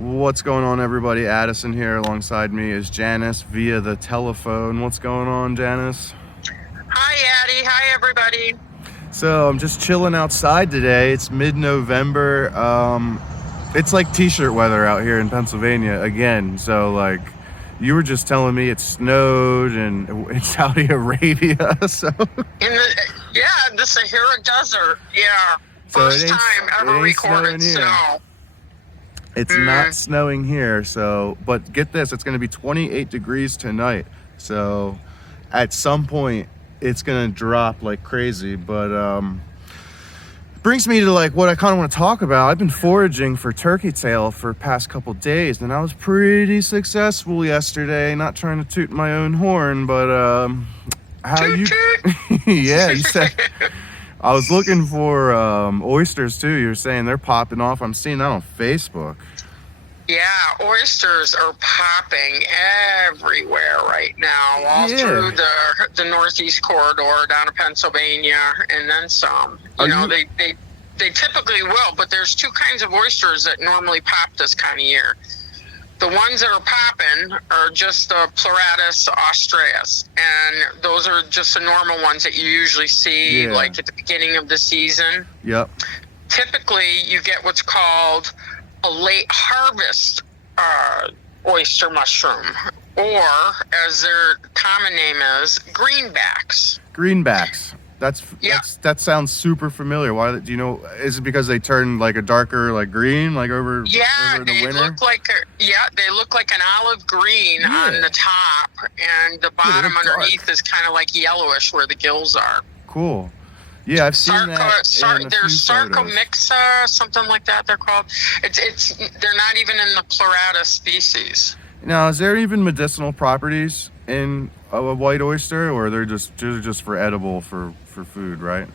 What's going on, everybody? Addison here. Alongside me is Janice via the telephone. What's going on, Janice? Hi, Addie. Hi, everybody. So I'm just chilling outside today. It's mid-November. It's like t-shirt weather out here in Pennsylvania again. So like, you were just telling me it snowed in Saudi Arabia. So In the Sahara Desert. Yeah. So First time ever recorded snow. It's not snowing here, but get this, it's going to be 28 degrees tonight. So at some point it's going to drop like crazy, but brings me to like what I kind of want to talk about. I've been foraging for turkey tail for past couple days, and I was pretty successful yesterday. Not trying to toot my own horn, but yeah, you said I was looking for oysters too. You're saying they're popping off. I'm seeing that on Facebook. Yeah, oysters are popping everywhere right now, all through the Northeast corridor down to Pennsylvania, and then some. They typically will, but there's two kinds of oysters that normally pop this kind of year. The ones that are popping are just the Pleurotus austraeus, and those are just the normal ones that you usually see like at the beginning of the season. Yep. Typically, you get what's called a late harvest oyster mushroom, or as their common name is, greenbacks. Greenbacks. That sounds super familiar. Why do you know? Is it because they turn like a darker like green over the winter? They look like an olive green on the top, and the bottom underneath is kind of like yellowish where the gills are. Cool. Yeah, I've seen that. There's Sarcomixa, something like that. They're called. They're not even in the Pleurotus species. Now, is there even medicinal properties in a white oyster, or they're just for edible for food, right?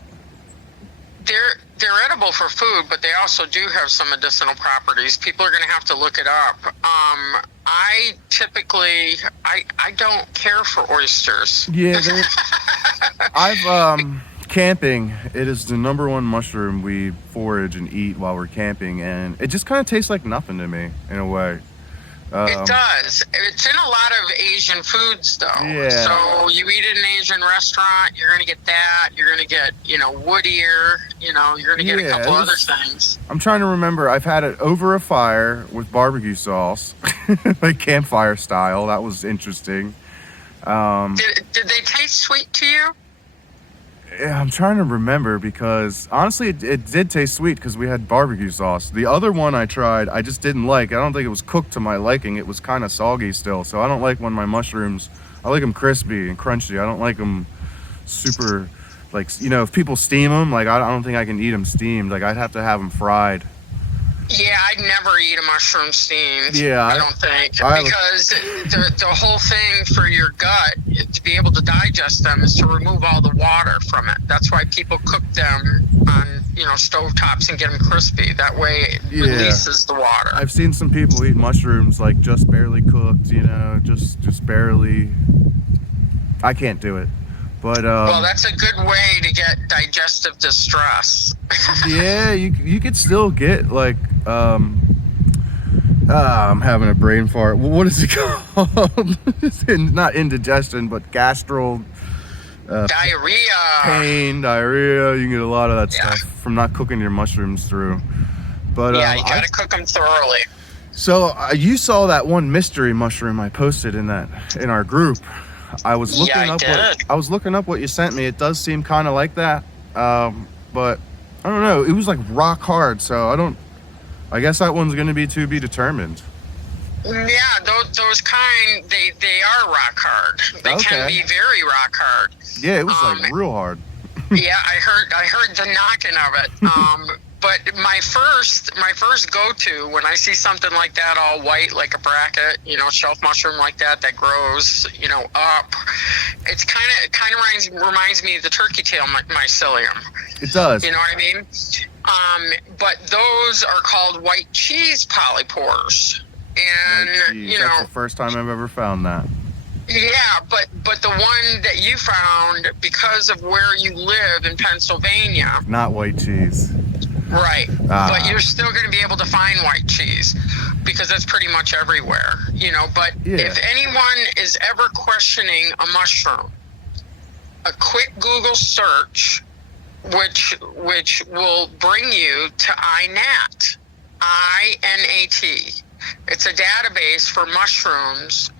They're edible for food, but they also do have some medicinal properties. People are going to have to look it up. I typically I don't care for oysters. Yeah, camping, it is the number one mushroom we forage and eat while we're camping, and it just kind of tastes like nothing to me in a way. It does. It's in a lot of Asian foods, though. Yeah. So you eat at an Asian restaurant, you're going to get that. You're going to get, wood ear. You're going to get a couple other things. I'm trying to remember. I've had it over a fire with barbecue sauce, like campfire style. That was interesting. Did they taste sweet to you? Yeah, I'm trying to remember because honestly, it did taste sweet because we had barbecue sauce. The other one I tried, I just didn't like. I don't think it was cooked to my liking. It was kind of soggy still. So I don't like when my mushrooms, I like them crispy and crunchy. I don't like them super, if people steam them, I don't think I can eat them steamed. I'd have to have them fried. Yeah, I'd never eat a mushroom steamed. Yeah, I don't think, because the whole thing for your gut to be able to digest them is to remove all the water from it. That's why people cook them on stovetops and get them crispy. That way it releases the water. I've seen some people eat mushrooms just barely cooked. Just barely. I can't do it. But, well, that's a good way to get digestive distress. Yeah, you could still get I'm having a brain fart. What is it called? Not indigestion, but gastral diarrhea. Diarrhea. You can get a lot of that stuff from not cooking your mushrooms through. But you gotta cook them thoroughly. So you saw that one mystery mushroom I posted in our group. I was looking up what you sent me. It does seem kind of like that, but I don't know. It was like rock hard, so I guess that one's going to be to be determined. Yeah, those kind they are rock hard. They can be very rock hard. Yeah, it was real hard. Yeah, I heard the knocking of it. But my first go-to when I see something like that, all white, like a bracket, shelf mushroom like that grows, up. It's kind of reminds me of the turkey tail mycelium. It does. You know what I mean? But those are called white cheese polypores, and that's the first time I've ever found that. Yeah, but the one that you found, because of where you live in Pennsylvania, not white cheese. Right. But you're still going to be able to find white cheese because that's pretty much everywhere, But if anyone is ever questioning a mushroom, a quick Google search, which will bring you to INAT, I-N-A-T. It's a database for mushrooms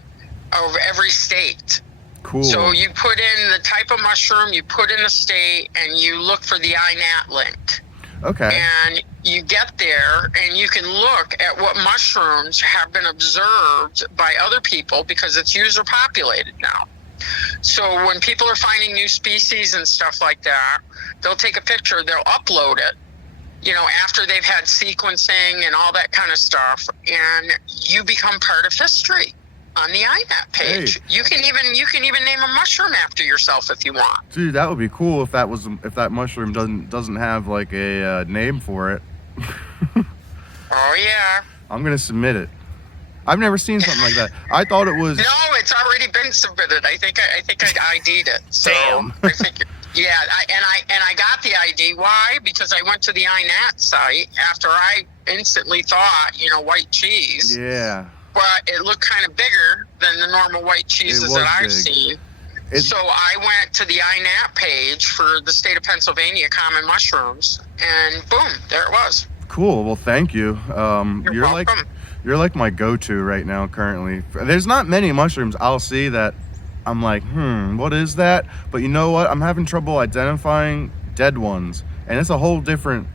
of every state. Cool. So you put in the type of mushroom, you put in the state, and you look for the INAT link. Okay. And you get there, and you can look at what mushrooms have been observed by other people because it's user populated now. So when people are finding new species and stuff like that, they'll take a picture, they'll upload it, after they've had sequencing and all that kind of stuff, and you become part of history on the INAT page. Hey. You can even name a mushroom after yourself if you want. Dude, that would be cool if that mushroom doesn't have like a name for it. Oh yeah. I'm gonna submit it. I've never seen something like that. I thought it was. No, it's already been submitted. I think I ID'd it. So damn. I think, yeah, I got the ID. Why? Because I went to the INAT site after I instantly thought, white cheese. Yeah. But it looked kind of bigger than the normal white cheeses that I've seen. So I went to the INAT page for the state of Pennsylvania common mushrooms, and boom, there it was. Cool. Well, thank you. You're welcome. You're like my go-to right now currently. There's not many mushrooms I'll see that I'm like, what is that? But you know what? I'm having trouble identifying dead ones. And it's a whole different...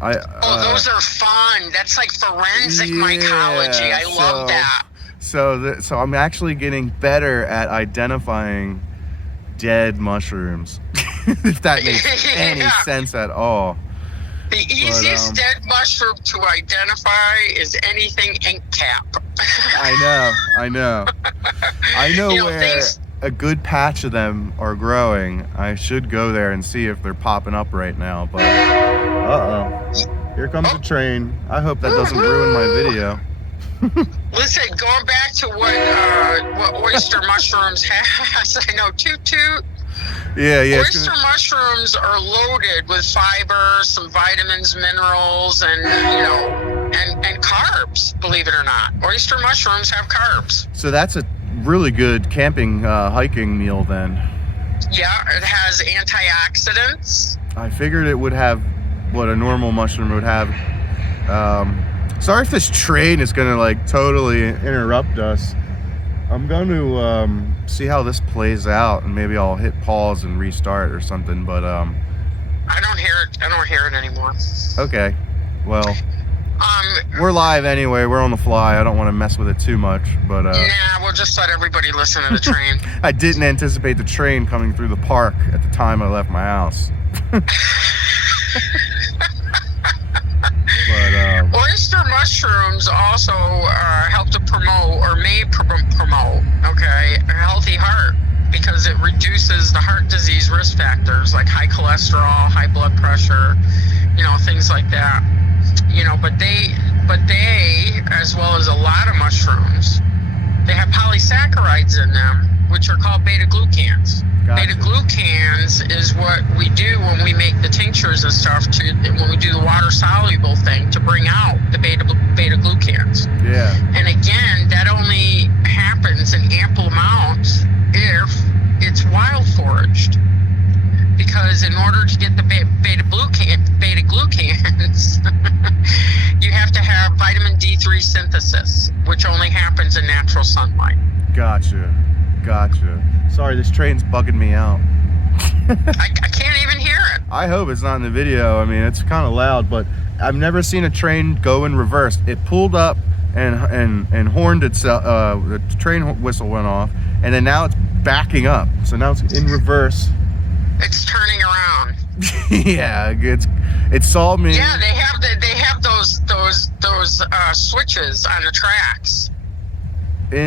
those are fun. That's like forensic mycology. I love that. So I'm actually getting better at identifying dead mushrooms. If that makes any sense at all. The easiest dead mushroom to identify is anything ink cap. I know. I know where a good patch of them are growing. I should go there and see if they're popping up right now. But here comes the train. I hope that doesn't ruin my video. Listen, going back to what oyster mushrooms has, I know, toot toot. Yeah. Oyster mushrooms are loaded with fiber, some vitamins, minerals, and and carbs. Believe it or not, oyster mushrooms have carbs. So that's a really good camping, hiking meal then. Yeah, it has antioxidants. I figured it would have what a normal mushroom would have. Sorry if this train is gonna like totally interrupt us. I'm going to see how this plays out, and maybe I'll hit pause and restart or something. But I don't hear it. I don't hear it anymore. Okay. Well, we're live anyway. We're on the fly. I don't want to mess with it too much, but we'll just let everybody listen to the train. I didn't anticipate the train coming through the park at the time I left my house. But, oyster mushrooms also help to promote, or may promote, a healthy heart, because it reduces the heart disease risk factors like high cholesterol, high blood pressure, things like that. But they, as well as a lot of mushrooms, they have polysaccharides in them, which are called beta-glucans. Gotcha. Beta-glucans is what we do when we make the tinctures and stuff, when we do the water-soluble thing to bring out the beta-glucans. Yeah. And again, that only happens in ample amounts if it's wild foraged. Because in order to get the beta-glucans, you have to have vitamin D3 synthesis, which only happens in natural sunlight. Gotcha. Sorry, this train's bugging me out. I can't even hear it. I hope it's not in the video. I mean, it's kind of loud, but I've never seen a train go in reverse. It pulled up and horned itself. The train whistle went off, and then now it's backing up. So now it's in reverse. It's turning around. Yeah, it saw me. Yeah, they have those switches on the tracks.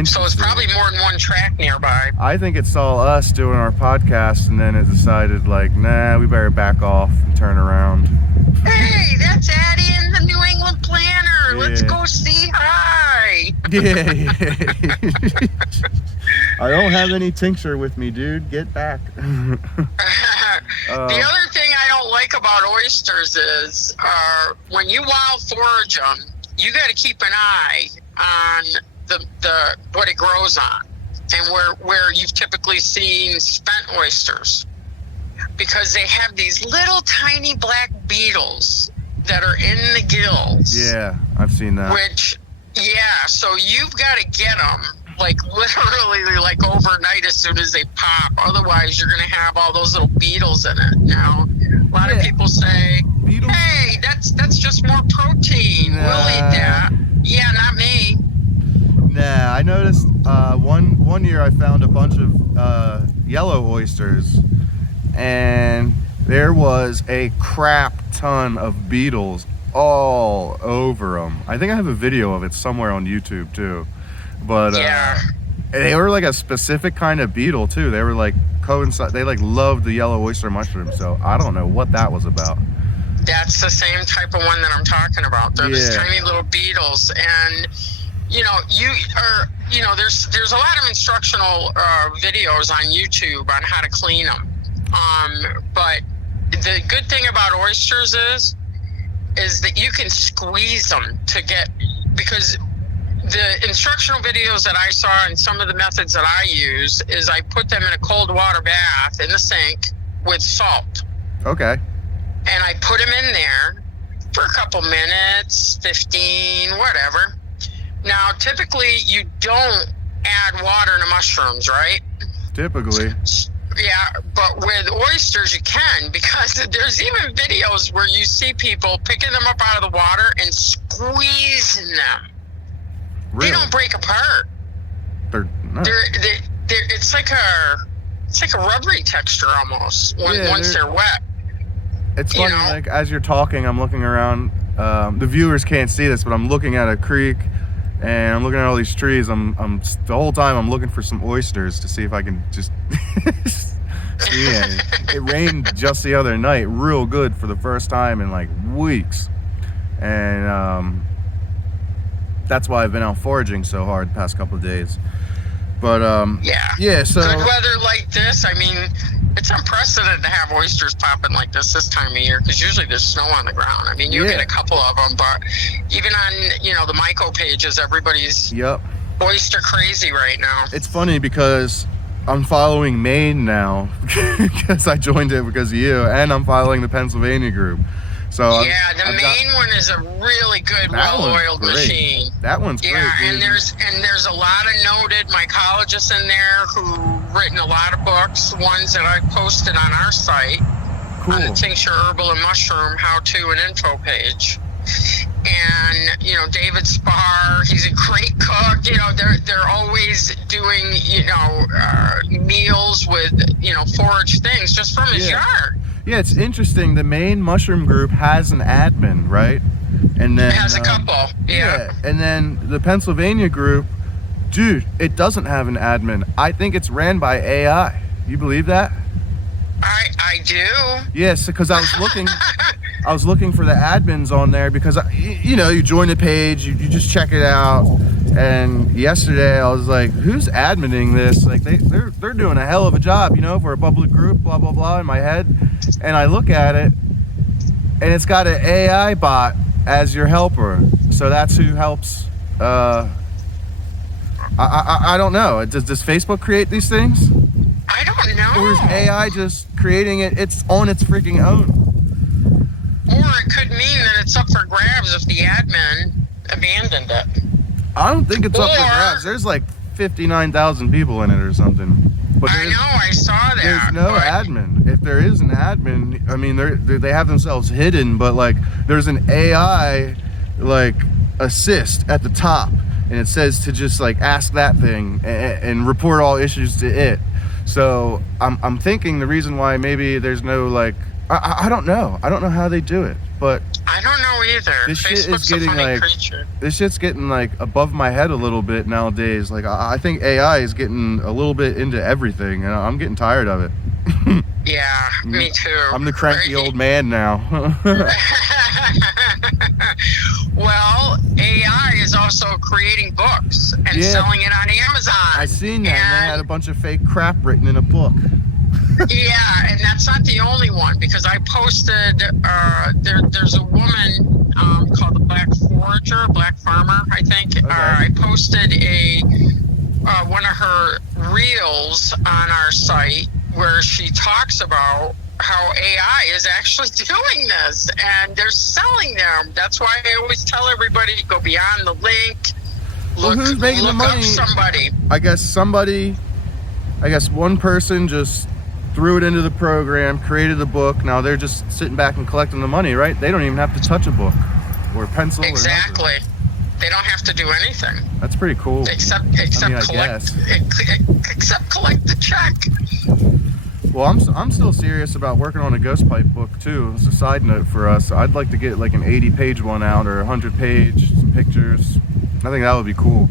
So it's probably more than one track nearby. I think it saw us doing our podcast, and then it decided, like, nah, we better back off and turn around. Hey, that's Addie in the New England Planner. Yeah. Let's go see hi. Yeah. I don't have any tincture with me, dude. Get back. The other thing I don't like about oysters is when you wild forage them, you got to keep an eye on the what it grows on, and where you've typically seen spent oysters, because they have these little tiny black beetles that are in the gills. Yeah, I've seen that. Which, yeah, so you've got to get them like literally like overnight as soon as they pop. Otherwise, you're going to have all those little beetles in it. Now, a lot of people say, beetles? Hey, that's just more protein. We'll eat that. Yeah, not me. Nah, I noticed one year I found a bunch of yellow oysters, and there was a crap ton of beetles all over them. I think I have a video of it somewhere on YouTube too. But yeah. They were like a specific kind of beetle too. They were like they like loved the yellow oyster mushroom. So I don't know what that was about. That's the same type of one that I'm talking about. They're these tiny little beetles, and there's a lot of instructional videos on YouTube on how to clean them. But the good thing about oysters is that you can squeeze them because the instructional videos that I saw and some of the methods that I use is I put them in a cold water bath in the sink with salt. Okay. And I put them in there for a couple minutes, 15, whatever. Now, typically you don't add water to mushrooms, right? Typically. Yeah, but with oysters you can, because there's even videos where you see people picking them up out of the water and squeezing them. Really? They don't break apart. It's like a rubbery texture almost once they're wet. It's funny, like as you're talking, I'm looking around. The viewers can't see this, but I'm looking at a creek, and I'm looking at all these trees. I'm the whole time I'm looking for some oysters to see if I can just see any. It rained just the other night, real good for the first time in like weeks, and that's why I've been out foraging so hard the past couple of days. But yeah. So good weather like this, I mean, it's unprecedented to have oysters popping like this time of year, because usually there's snow on the ground. I mean, you get a couple of them, but even on the Myco pages, everybody's oyster crazy right now. It's funny because I'm following Maine now because I joined it because of you, and I'm following the Pennsylvania group. So the Maine one is a really good, well-oiled machine. That one's great. Yeah, and there's a lot of noted mycologists in there who've written a lot of books. Ones that I've posted on our site on the Tincture Herbal and Mushroom How-To and Info page. And David Spar, he's a great cook. They're always doing meals with forage things just from his yard. Yeah, it's interesting. The Maine Mushroom Group has an admin, right? And then it has a couple. Yeah. And then the Pennsylvania group, dude, it doesn't have an admin. I think it's ran by AI. You believe that? I do. Yes, because I was looking for the admins on there because you join the page, you just check it out. And yesterday I was like, who's adminning this? Like they're doing a hell of a job, for a public group, blah blah blah in my head. And I look at it, and it's got an AI bot as your helper. So that's who helps. I don't know. Does Facebook create these things? I don't know. Or is AI just creating it? It's on its freaking own. Or it could mean that it's up for grabs if the admin abandoned it. I don't think it's up for grabs. There's like 59,000 people in it or something. But I know, I saw that. There's no admin. If there is an admin, I mean, they have themselves hidden, but like there's an AI like assist at the top, and it says to just like ask that thing and report all issues to it. So I'm thinking the reason why maybe there's no like I don't know. I don't know how they do it, but I don't know either. This shit Facebook's is getting a funny creature. This shit's getting like above my head a little bit nowadays. Like I think AI is getting a little bit into everything, and I'm getting tired of it. Yeah, me too. I'm the cranky old man now. Well, AI is also creating books and selling it on Amazon. I seen that. And they had a bunch of fake crap written in a book. Yeah, and that's not the only one, because I posted, there's a woman called the Black Farmer, I think. Okay. I posted one of her reels on our site where she talks about how AI is actually doing this, and they're selling them. That's why I always tell everybody, go beyond the link. Well, who's making the money? Up somebody. I guess one person just threw it into the program, created the book. Now they're just sitting back and collecting the money, right? They don't even have to touch a book or a pencil. Exactly. Or nothing. They don't have to do anything. That's pretty cool. Except I collect the check. Well, I'm still serious about working on a ghost pipe book too. It's a side note for us. I'd like to get like an 80-page one out, or 100-page, some pictures. I think that would be cool.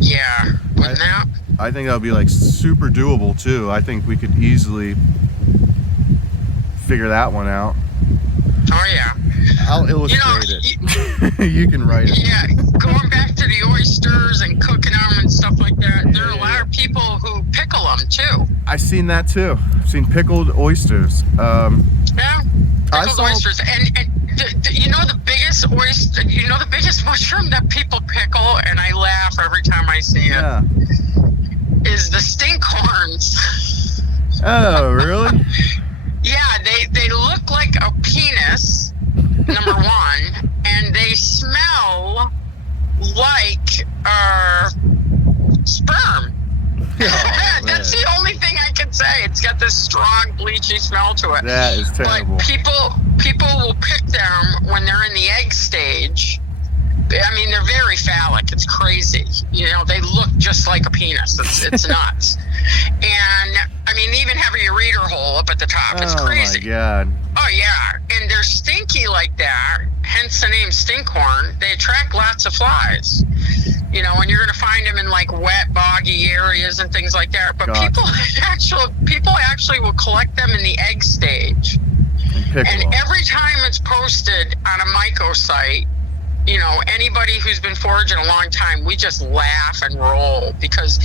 Yeah, wouldn't that? I think that would be like super doable too. I think we could easily figure that one out. Oh yeah. I'll illustrate it. You can write it. Yeah, going back to the oysters and cooking them and stuff like that, there are a lot of people who pickle them too. I've seen that too. I've seen pickled oysters. Yeah, pickled oysters. And you know the biggest oyster, you know the biggest mushroom that people pickle, and I laugh every time I see it, is the stinkhorns. Oh, really? Yeah, they look like a penis, number one, and they smell like sperm. Oh, that's the only thing I can say. It's got this strong bleachy smell to it. That is terrible. But people will pick them when they're in the egg stage. I mean, they're very phallic. It's crazy. You know, they look just like a penis. It's nuts. And I mean, even have a ureter hole up at the top. It's crazy. Oh my God. Oh yeah, and they're stinky like that. Hence the name stinkhorn. They attract lots of flies. You know, and you're going to find them in like wet, boggy areas and things like that. But people actually will collect them in the egg stage. And every time it's posted on a myco site, you know, anybody who's been foraging a long time, we just laugh and roll, because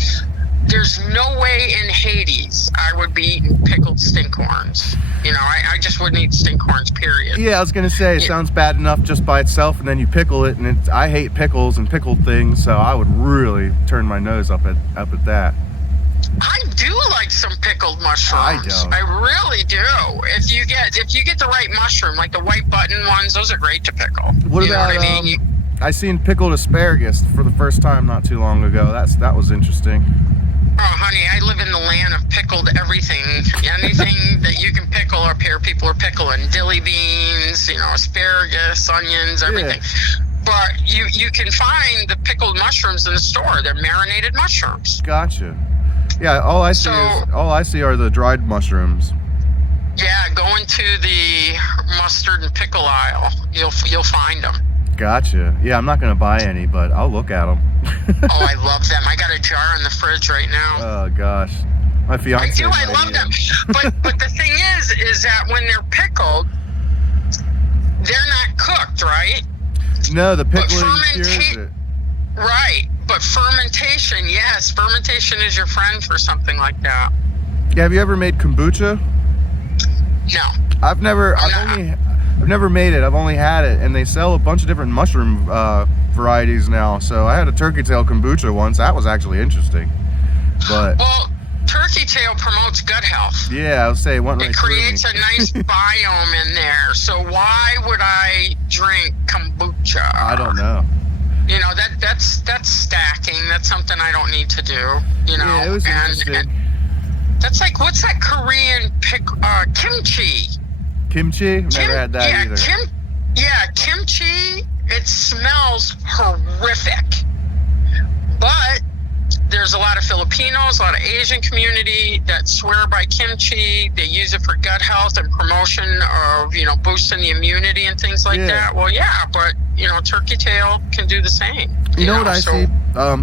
there's no way in Hades I would be eating pickled stinkhorns. You know, I just wouldn't eat stinkhorns, period. Yeah, I was going to say, it sounds bad enough just by itself, and then you pickle it, and I hate pickles and pickled things, so I would really turn my nose up at that. I do like some pickled mushrooms. I don't. I really do. If you get the right mushroom, like the white button ones, those are great to pickle. What about, I mean? I seen pickled asparagus for the first time not too long ago. That was interesting. Oh, honey, I live in the land of pickled everything. Anything that you can pickle up here, people are pickling. Dilly beans, you know, asparagus, onions, everything. Yeah. But you can find the pickled mushrooms in the store. They're marinated mushrooms. Gotcha. Yeah, all I see are the dried mushrooms. Yeah, go into the mustard and pickle aisle. You'll find them. Gotcha. Yeah, I'm not gonna buy any, but I'll look at them. Oh, I love them. I got a jar in the fridge right now. Oh gosh, my fiance. I love them. But the thing is that when they're pickled, they're not cooked, right? No, the pickling cures it. Right, but fermentation, yes, fermentation is your friend for something like that. Yeah, have you ever made kombucha? No. I've never made it. I've only had it, and they sell a bunch of different mushroom varieties now. So I had a turkey tail kombucha once. That was actually interesting. But well, turkey tail promotes gut health. Yeah, I would say it creates a nice biome in there. So why would I drink kombucha? I don't know. You know, that's stacking. That's something I don't need to do. You know, yeah, it was interesting. And that's like, what's that Korean kimchi? Kimchi? I've never had that either. Kimchi, it smells horrific. But there's a lot of Filipinos, a lot of Asian community that swear by kimchi. They use it for gut health and promotion of, you know, boosting the immunity and things like that. Well, yeah, but, you know, turkey tail can do the same. You know what I see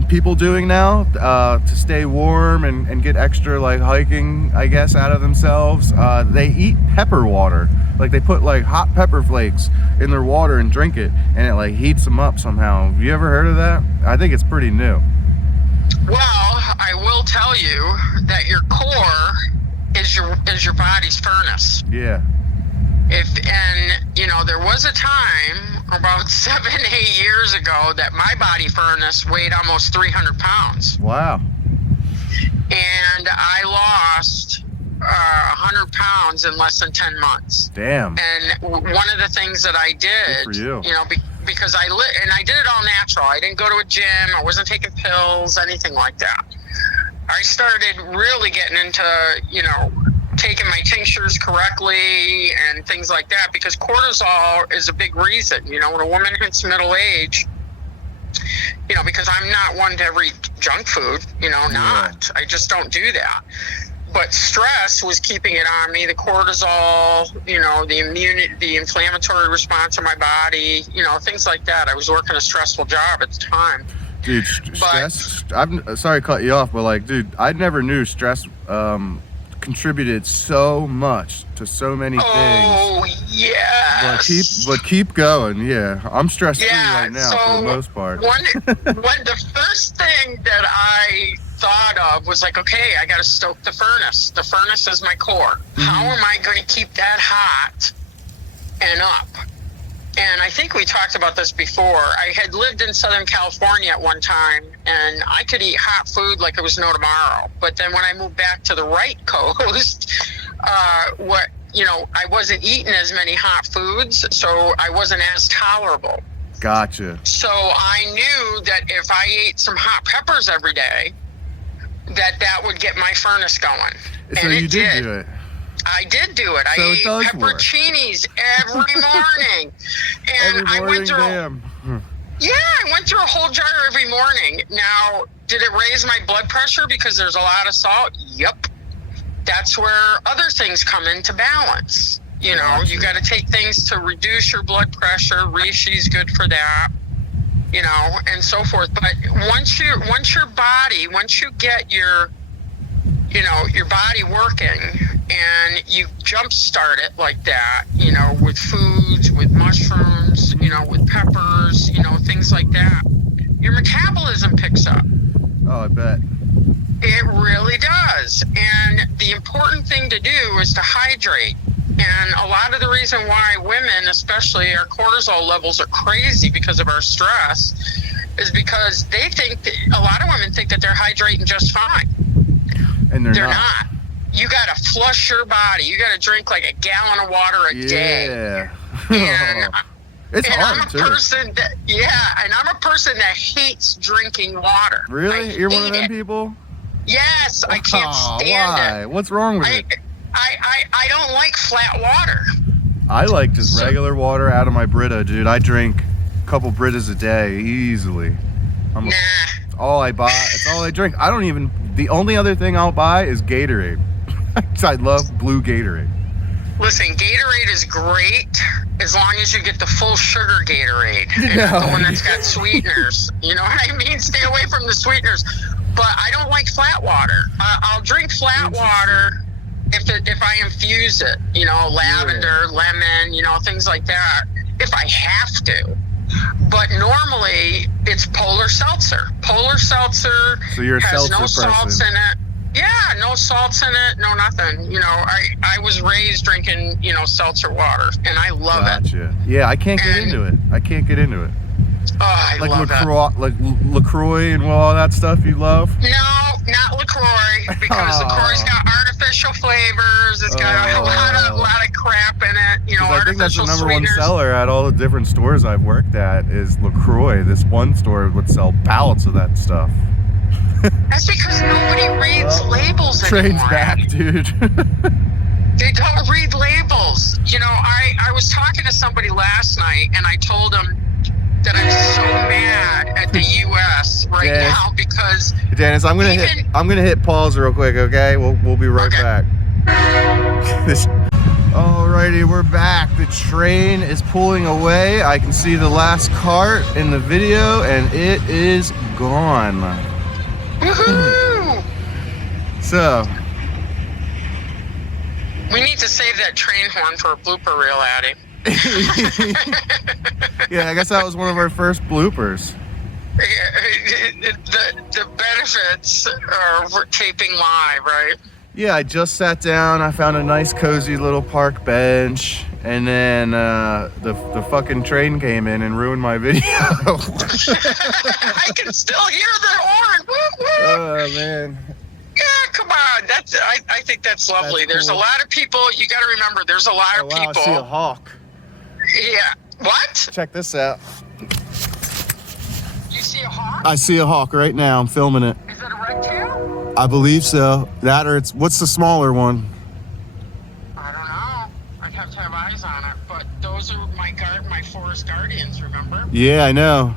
people doing now to stay warm and get extra, like, hiking, I guess, out of themselves? They eat pepper water. Like, they put, like, hot pepper flakes in their water and drink it, and it, like, heats them up somehow. Have you ever heard of that? I think it's pretty new. Well, I will tell you that your core is your body's furnace. Yeah. There was a time about 7-8 years ago that my body furnace weighed almost 300 pounds. Wow. And I lost 100 pounds in less than 10 months. Damn. And one of the things that I did, good for you. Because I did it all natural. I didn't go to a gym. I wasn't taking pills, anything like that. I started really getting into, taking my tinctures correctly and things like that, because cortisol is a big reason. When a woman hits middle age, because I'm not one to ever eat junk food, not. I just don't do that. But stress was keeping it on me, the cortisol, the inflammatory response of my body, things like that. I was working a stressful job at the time. Dude, stress, I'm sorry to cut you off, but dude, I never knew stress contributed so much to so many things. Oh, yes. But keep going. Yeah, I'm stress free right now for the most part. The first thing that I thought of was okay, I got to stoke the furnace. The furnace is my core. Mm-hmm. How am I going to keep that hot and up? And I think we talked about this before. I had lived in Southern California at one time, and I could eat hot food like it was no tomorrow. But then when I moved back to the right coast, I wasn't eating as many hot foods, so I wasn't as tolerable. Gotcha. So I knew that if I ate some hot peppers every day, that would get my furnace going. So you did do it. I did do it. I ate pepperoncinis every morning. And I went through I went through a whole jar every morning. Now, did it raise my blood pressure because there's a lot of salt? Yep. That's where other things come into balance. You got to take things to reduce your blood pressure. Reishi's good for that. And so forth. But once you get your body working and you jumpstart it like that, with foods, with mushrooms, with peppers, things like that, your metabolism picks up. Oh, I bet. It really does. And the important thing to do is to hydrate. And a lot of the reason why women, especially, our cortisol levels are crazy because of our stress is because a lot of women think that they're hydrating just fine. And they're not. You got to flush your body. You got to drink like a gallon of water a day. Yeah. It's hard, I'm a person that hates drinking water. Really? You're one of them people? Yes, I can't stand it. What's wrong with it? I don't like flat water. I like just regular water out of my Brita, dude. I drink a couple Britas a day easily. It's all I buy. It's all I drink. The only other thing I'll buy is Gatorade. I love blue Gatorade. Listen, Gatorade is great as long as you get the full sugar Gatorade. And not the one that's got sweeteners. You know what I mean? Stay away from the sweeteners. But I don't like flat water. I'll drink flat water if I infuse it. Lavender, lemon, things like that. If I have to. But normally it's polar seltzer. Polar seltzer so you're a has no person. Salts in it. Yeah, no salts in it, no nothing. I was raised drinking, seltzer water, and I love it. Yeah, I can't get into it. Oh, I love it. Like LaCroix and all that stuff you love? No, not LaCroix, because LaCroix's got artificial flavors. It's got a lot of crap in it. I think that's the number sweeteners. one seller at all the different stores I've worked at is LaCroix. This one store would sell pallets of that stuff. That's because nobody reads labels Train's anymore. back, dude. They don't read labels. I was talking to somebody last night, and I told them that I'm so mad at the U.S. now because Janice, I'm gonna hit pause real quick, okay? We'll be right back. Alrighty, we're back. The train is pulling away. I can see the last cart in the video, and it is gone. Woohoo! So we need to save that train horn for a blooper reel, Addie. Yeah, I guess that was one of our first bloopers. The benefits are taping live, right? Yeah, I just sat down. I found a nice, cozy little park bench, and then the fucking train came in and ruined my video. I can still hear the horn. Woo, woo. Oh man. Yeah, come on. I think that's lovely. That's There's cool. a lot of people. You got to remember, there's a lot of Wow, people. I see a hawk. Yeah. What? Check this out. You see a hawk? I see a hawk right now. I'm filming it. Is it a red tail? I believe so. That or what's the smaller one? I don't know. I'd have to have eyes on it. But those are my forest guardians, remember? Yeah, I know.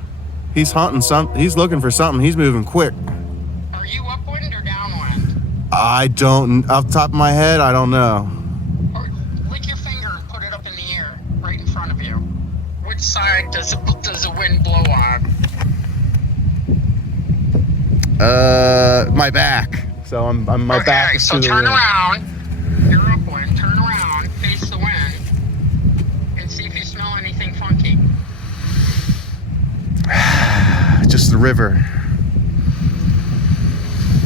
He's hunting he's looking for something. He's moving quick. Are you upwind or downwind? I don't, off the top of my head, I don't know. Or lick your finger and put it up in the air, right in front of you. Which side does the wind blow on? My back. So my back is to the turn wind. around. You're upwind. Turn around, face the wind, and see if you smell anything funky. Just the river.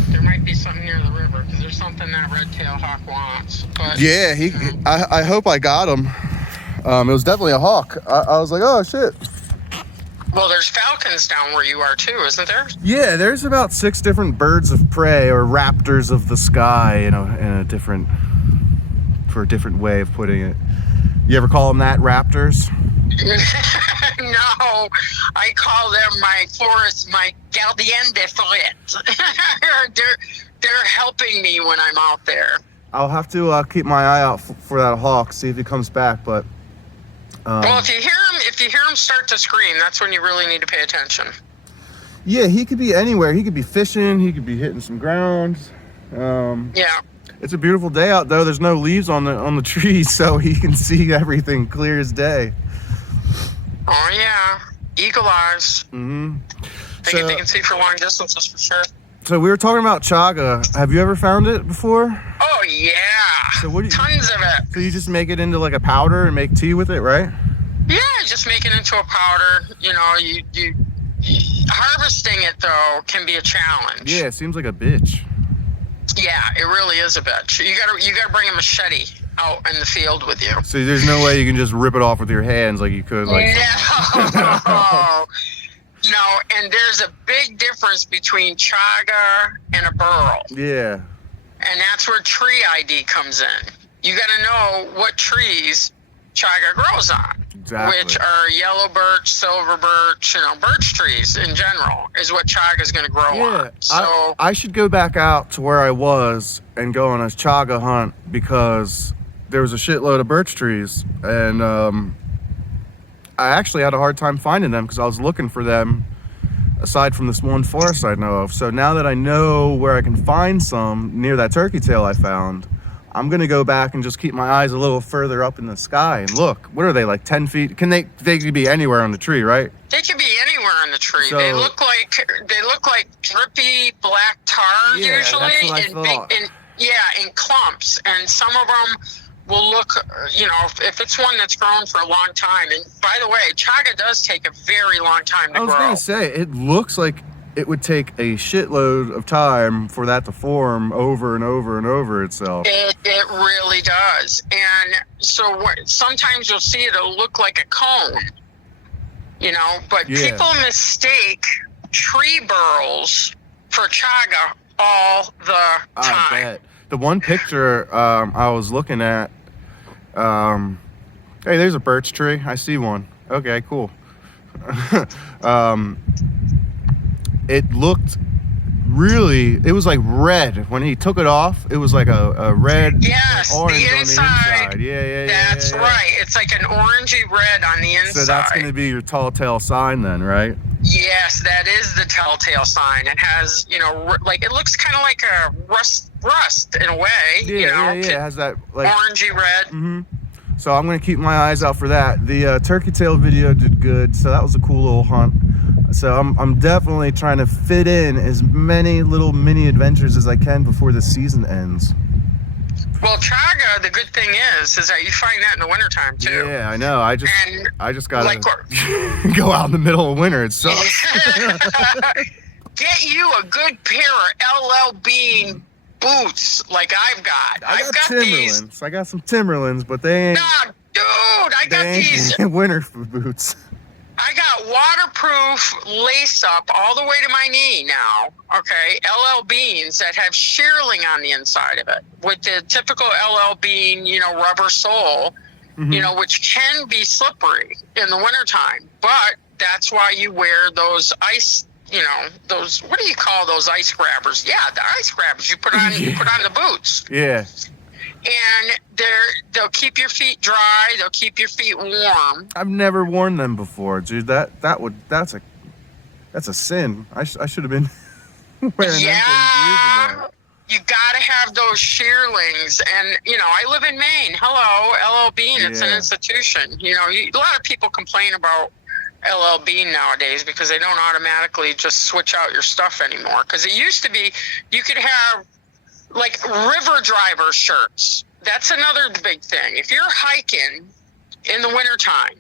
There might be something near the river because there's something that red-tailed hawk wants. But Yeah, I hope I got him. It was definitely a hawk. I was like, oh shit. well, there's falcons down where you are too, isn't there? Yeah, there's about 6 different birds of prey or raptors of the sky, in a different way of putting it. You ever call them that, raptors? No, I call them my gardien de forêt. They're helping me when I'm out there. I'll have to keep my eye out for that hawk, see if he comes back. But Well, if you hear him start to scream, that's when you really need to pay attention. yeah, he could be anywhere. He could be fishing. He could be hitting some ground. Yeah. It's a beautiful day out, though. There's no leaves on the trees, so he can see everything clear as day. Oh yeah, eagle eyes. Mm-hmm. They can see for long distances for sure. So we were talking about chaga. Have you ever found it before? Oh yeah. So what do you? Tons of it. So you just make it into like a powder and make tea with it, right? Yeah, just make it into a powder. You know, you harvesting it though can be a challenge. Yeah, it seems like a bitch. Yeah, it really is a bitch. You gotta bring a machete out in the field with you. So there's no way you can just rip it off with your hands like you could like. No. No, and there's a big difference between chaga and a burl. Yeah. And that's where tree ID comes in. You got to know what trees chaga grows on, Exactly. which are yellow birch, silver birch, birch trees in general is what chaga is going to grow on. So I should go back out to where I was and go on a chaga hunt because there was a shitload of birch trees, and I actually had a hard time finding them because I was looking for them aside from this one forest I know of. So now that I know where I can find some near that turkey tail I found, I'm gonna go back and just keep my eyes a little further up in the sky and look. What are they, like 10 feet? They could be anywhere on the tree, right? they can be anywhere on the tree. So- They look like drippy black tar Yeah, usually, that's what I in thought. in clumps, and some of them will look, if it's one that's grown for a long time. And by the way, chaga does take a very long time to I was grow. gonna say, it looks like it would take a shitload of time for that to form over and over and over itself. It really does. And so sometimes you'll see it'll look like a cone, but Yeah. people mistake tree burls for chaga all the I time. bet. The one picture I was looking at, hey, there's a birch tree. I see one. Okay, cool. It looked it was like red. When he took it off, it was like a red, Yes, orange the on the inside. inside. Yeah. That's yeah. right. It's like an orangey red on the inside. So that's going to be your tall tale sign then, right? Yes, that is the telltale sign. It has, it looks kind of like a rust in a way. Yeah. It has that like orangey red. Mm-hmm. So I'm going to keep my eyes out for that. The turkey tail video did good, so that was a cool little hunt. So I'm definitely trying to fit in as many little mini adventures as I can before the season ends. Well, chaga, the good thing is that you find that in the wintertime too. Yeah, I know. I just gotta Like go out in the middle of winter. It sucks. Get you a good pair of LL Bean boots like I've got. I got these. Timberlands. I got some Timberlands, but they ain't. Nah, dude, I got these. Winter boots. I got waterproof lace up all the way to my knee now. Okay, LL Beans that have shearling on the inside of it with the typical LL Bean, rubber sole, which can be slippery in the wintertime. But that's why you wear those ice, those, what do you call those ice grabbers? Yeah, the ice grabbers. You put on the boots. Yeah. And they'll keep your feet dry. They'll keep your feet warm. I've never worn them before, dude. That's a sin. I should have been wearing them years ago. You gotta have those shearlings, and I live in Maine. Hello, LL Bean. It's an institution. A lot of people complain about LL Bean nowadays because they don't automatically just switch out your stuff anymore. Because it used to be you could have like river driver shirts. That's another big thing. If you're hiking in the wintertime,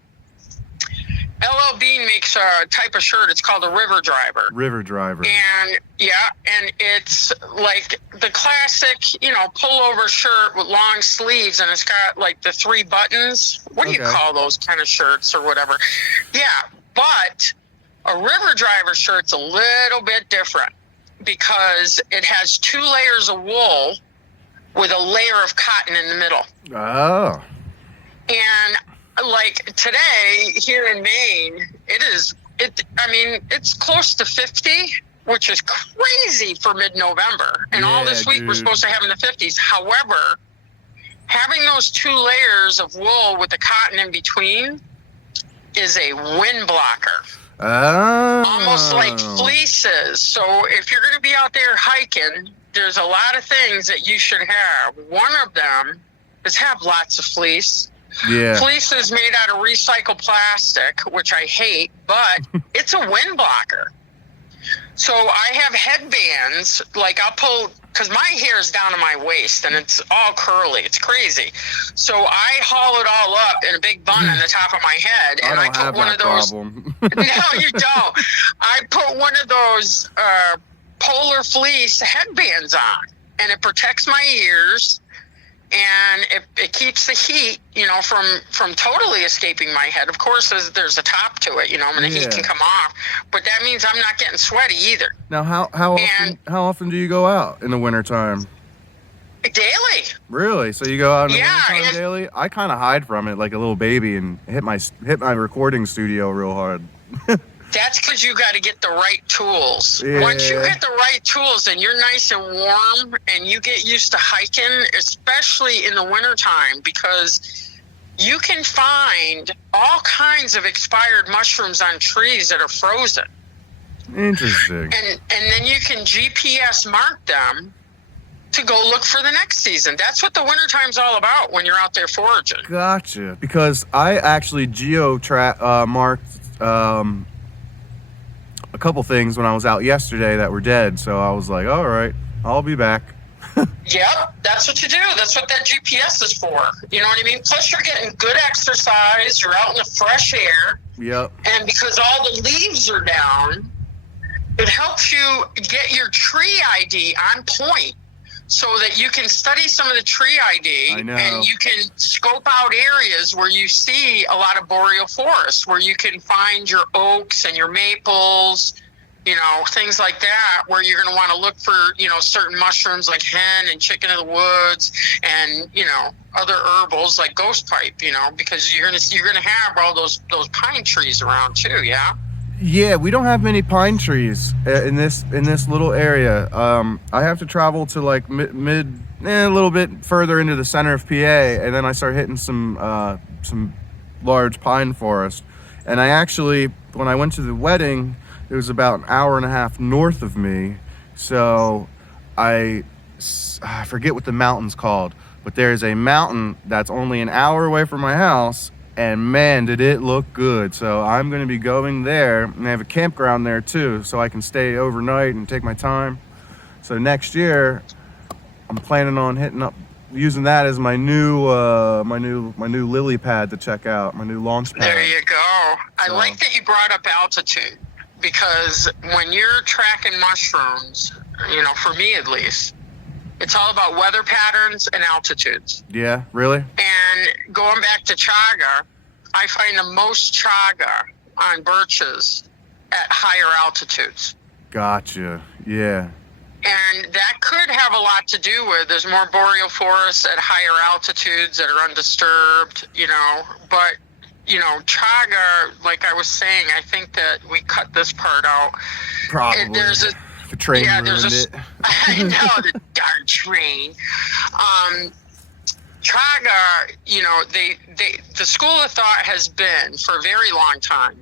LL Bean makes a type of shirt. It's called a river driver. River driver. And it's like the classic, pullover shirt with long sleeves, and it's got like the 3 buttons. What do you call those kind of shirts or whatever? Yeah, but a river driver shirt's a little bit different, because it has 2 layers of wool with a layer of cotton in the middle. Oh. And like today here in Maine, it's close to 50, which is crazy for mid-November. And all this week we're supposed to have in the 50s. However, having those 2 layers of wool with the cotton in between is a wind blocker. Oh. Almost like fleeces. So if you're going to be out there hiking, there's a lot of things that you should have. One of them is have lots of fleece. Yeah. Fleece is made out of recycled plastic, which I hate, but it's a wind blocker. So I have headbands, like I'll pull, because my hair is down to my waist and it's all curly. It's crazy. So I haul it all up in a big bun on the top of my head, and I put one of those. Problem. No, you don't. I put one of those polar fleece headbands on, and it protects my ears, and it keeps the heat, from totally escaping my head. Of course, there's a top to it, and the heat can come off, but that means I'm not getting sweaty either. Now, how often do you go out in the wintertime? Daily. Really? So you go out in the wintertime daily? I kind of hide from it like a little baby and hit my recording studio real hard. That's because you got to get the right tools. Yeah. Once you get the right tools and you're nice and warm and you get used to hiking, especially in the wintertime, because you can find all kinds of expired mushrooms on trees that are frozen. Interesting. And then you can GPS mark them to go look for the next season. That's what the wintertime's all about when you're out there foraging. Gotcha. Because I actually marked a couple things when I was out yesterday that were dead, so I was like, all right, I'll be back. Yep, that's what you do. That's what that GPS is for. You know what I mean? Plus, you're getting good exercise. You're out in the fresh air. Yep. And because all the leaves are down, it helps you get your tree ID on point so that you can study some of the tree ID. I know. And you can scope out areas where you see a lot of boreal forests, where you can find your oaks and your maples, things like that, where you're going to want to look for, certain mushrooms like hen and chicken of the woods, and, other herbals like ghost pipe, because you're going to have all those pine trees around too. Yeah. Yeah, we don't have many pine trees in this little area. I have to travel to like mid a little bit further into the center of PA, and then I start hitting some large pine forest. And I actually, when I went to the wedding, it was about an hour and a half north of me. So I forget what the mountain's called, but there's a mountain that's only an hour away from my house. And man, did it look good. So I'm going to be going there, and they have a campground there too, so I can stay overnight and take my time. So next year, I'm planning on using that as my new lily pad to check out, my new launch pad. There you go. I like that you brought up altitude, because when you're tracking mushrooms, for me at least, It's all about weather patterns and altitudes. Yeah, really? And going back to chaga, I find the most chaga on birches at higher altitudes. Gotcha. Yeah. And that could have a lot to do with there's more boreal forests at higher altitudes that are undisturbed, but chaga, like I was saying, I think that we cut this part out. Probably. The train ruined it. I know, the darn train. Chaga, the school of thought has been for a very long time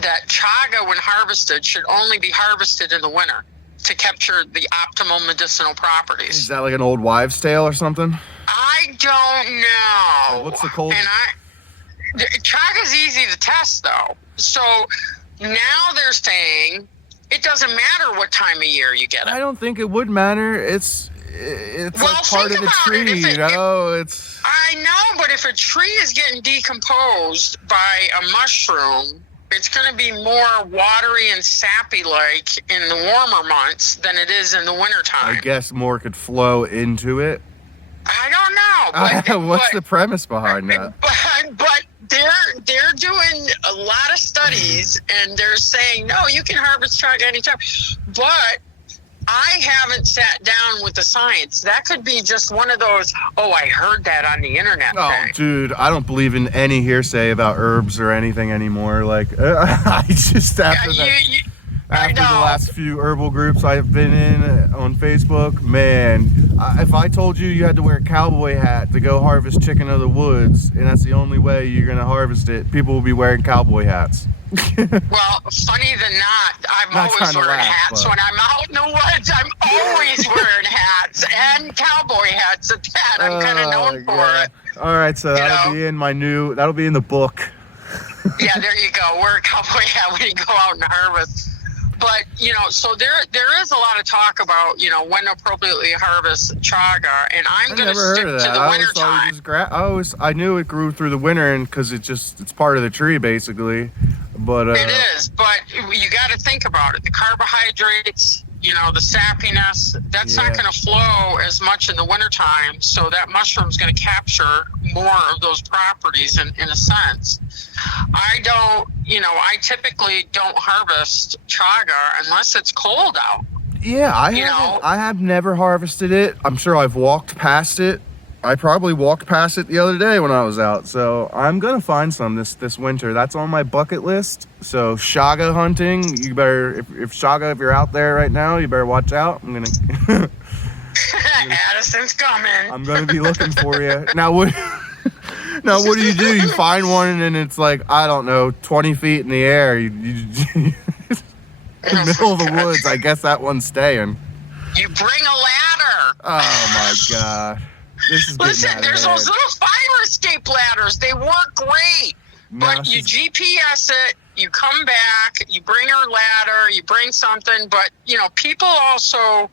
that chaga, when harvested, should only be harvested in the winter to capture the optimal medicinal properties. Is that like an old wives' tale or something? I don't know. What's the cold? Chaga's easy to test, though. So now they're saying it doesn't matter what time of year you get it. I don't think it would matter. It's like part of the tree, I know, but if a tree is getting decomposed by a mushroom, it's going to be more watery and sappy-like in the warmer months than it is in the wintertime. I guess more could flow into it. I don't know. What's the premise behind that? But they're doing a lot of studies, and they're saying, no, you can harvest chaga anytime. But I haven't sat down with the science. That could be just one of those, I heard that on the internet thing. Dude, I don't believe in any hearsay about herbs or anything anymore. Like, I just, after the last few herbal groups I've been in on Facebook, man, if I told you had to wear a cowboy hat to go harvest chicken of the woods, and that's the only way you're going to harvest it, people will be wearing cowboy hats. Well, funny than not, I'm always wearing hats. When I'm out in the woods, I'm always wearing hats and cowboy hats at that. I'm kind of known for it. All right, so that'll be in the book. Yeah, there you go. Wear a cowboy hat when you go out and harvest. But, so there is a lot of talk about, when to appropriately harvest chaga, and I'm going to stick to the winter time. I knew it grew through the winter, and because it's part of the tree, basically. But it is, but you got to think about it. The carbohydrates, the sappiness, that's not going to flow as much in the wintertime, so that mushroom's going to capture more of those properties in a sense. I typically don't harvest chaga unless it's cold out. Yeah, I have never harvested it. I'm sure I've walked past it. I probably walked past it the other day when I was out. So I'm going to find some this winter. That's on my bucket list. So chaga hunting, you better, if you're out there right now, you better watch out. I'm going to... Addison's coming. I'm going to be looking for you. Now, what do? You find one and it's like, I don't know, 20 feet in the air. In the middle of the woods. I guess that one's staying. You bring a ladder. Oh, my God. Listen, there's those little fire escape ladders. They work great. But you GPS it, you come back, you bring your ladder, you bring something. But, people also...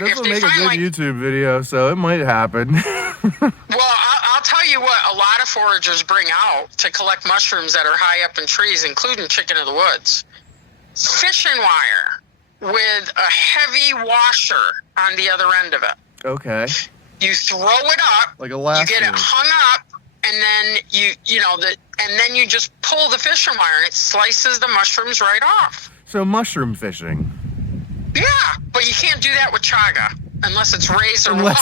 This will make a good YouTube video, so it might happen. Well, I'll tell you what, a lot of foragers bring out to collect mushrooms that are high up in trees, including chicken of the woods. Fishing wire with a heavy washer on the other end of it. Okay. You throw it up, like a lasso. You get it hung up, and then and then you just pull the fishing wire, and it slices the mushrooms right off. So mushroom fishing. Yeah, but you can't do that with chaga unless it's razor wire.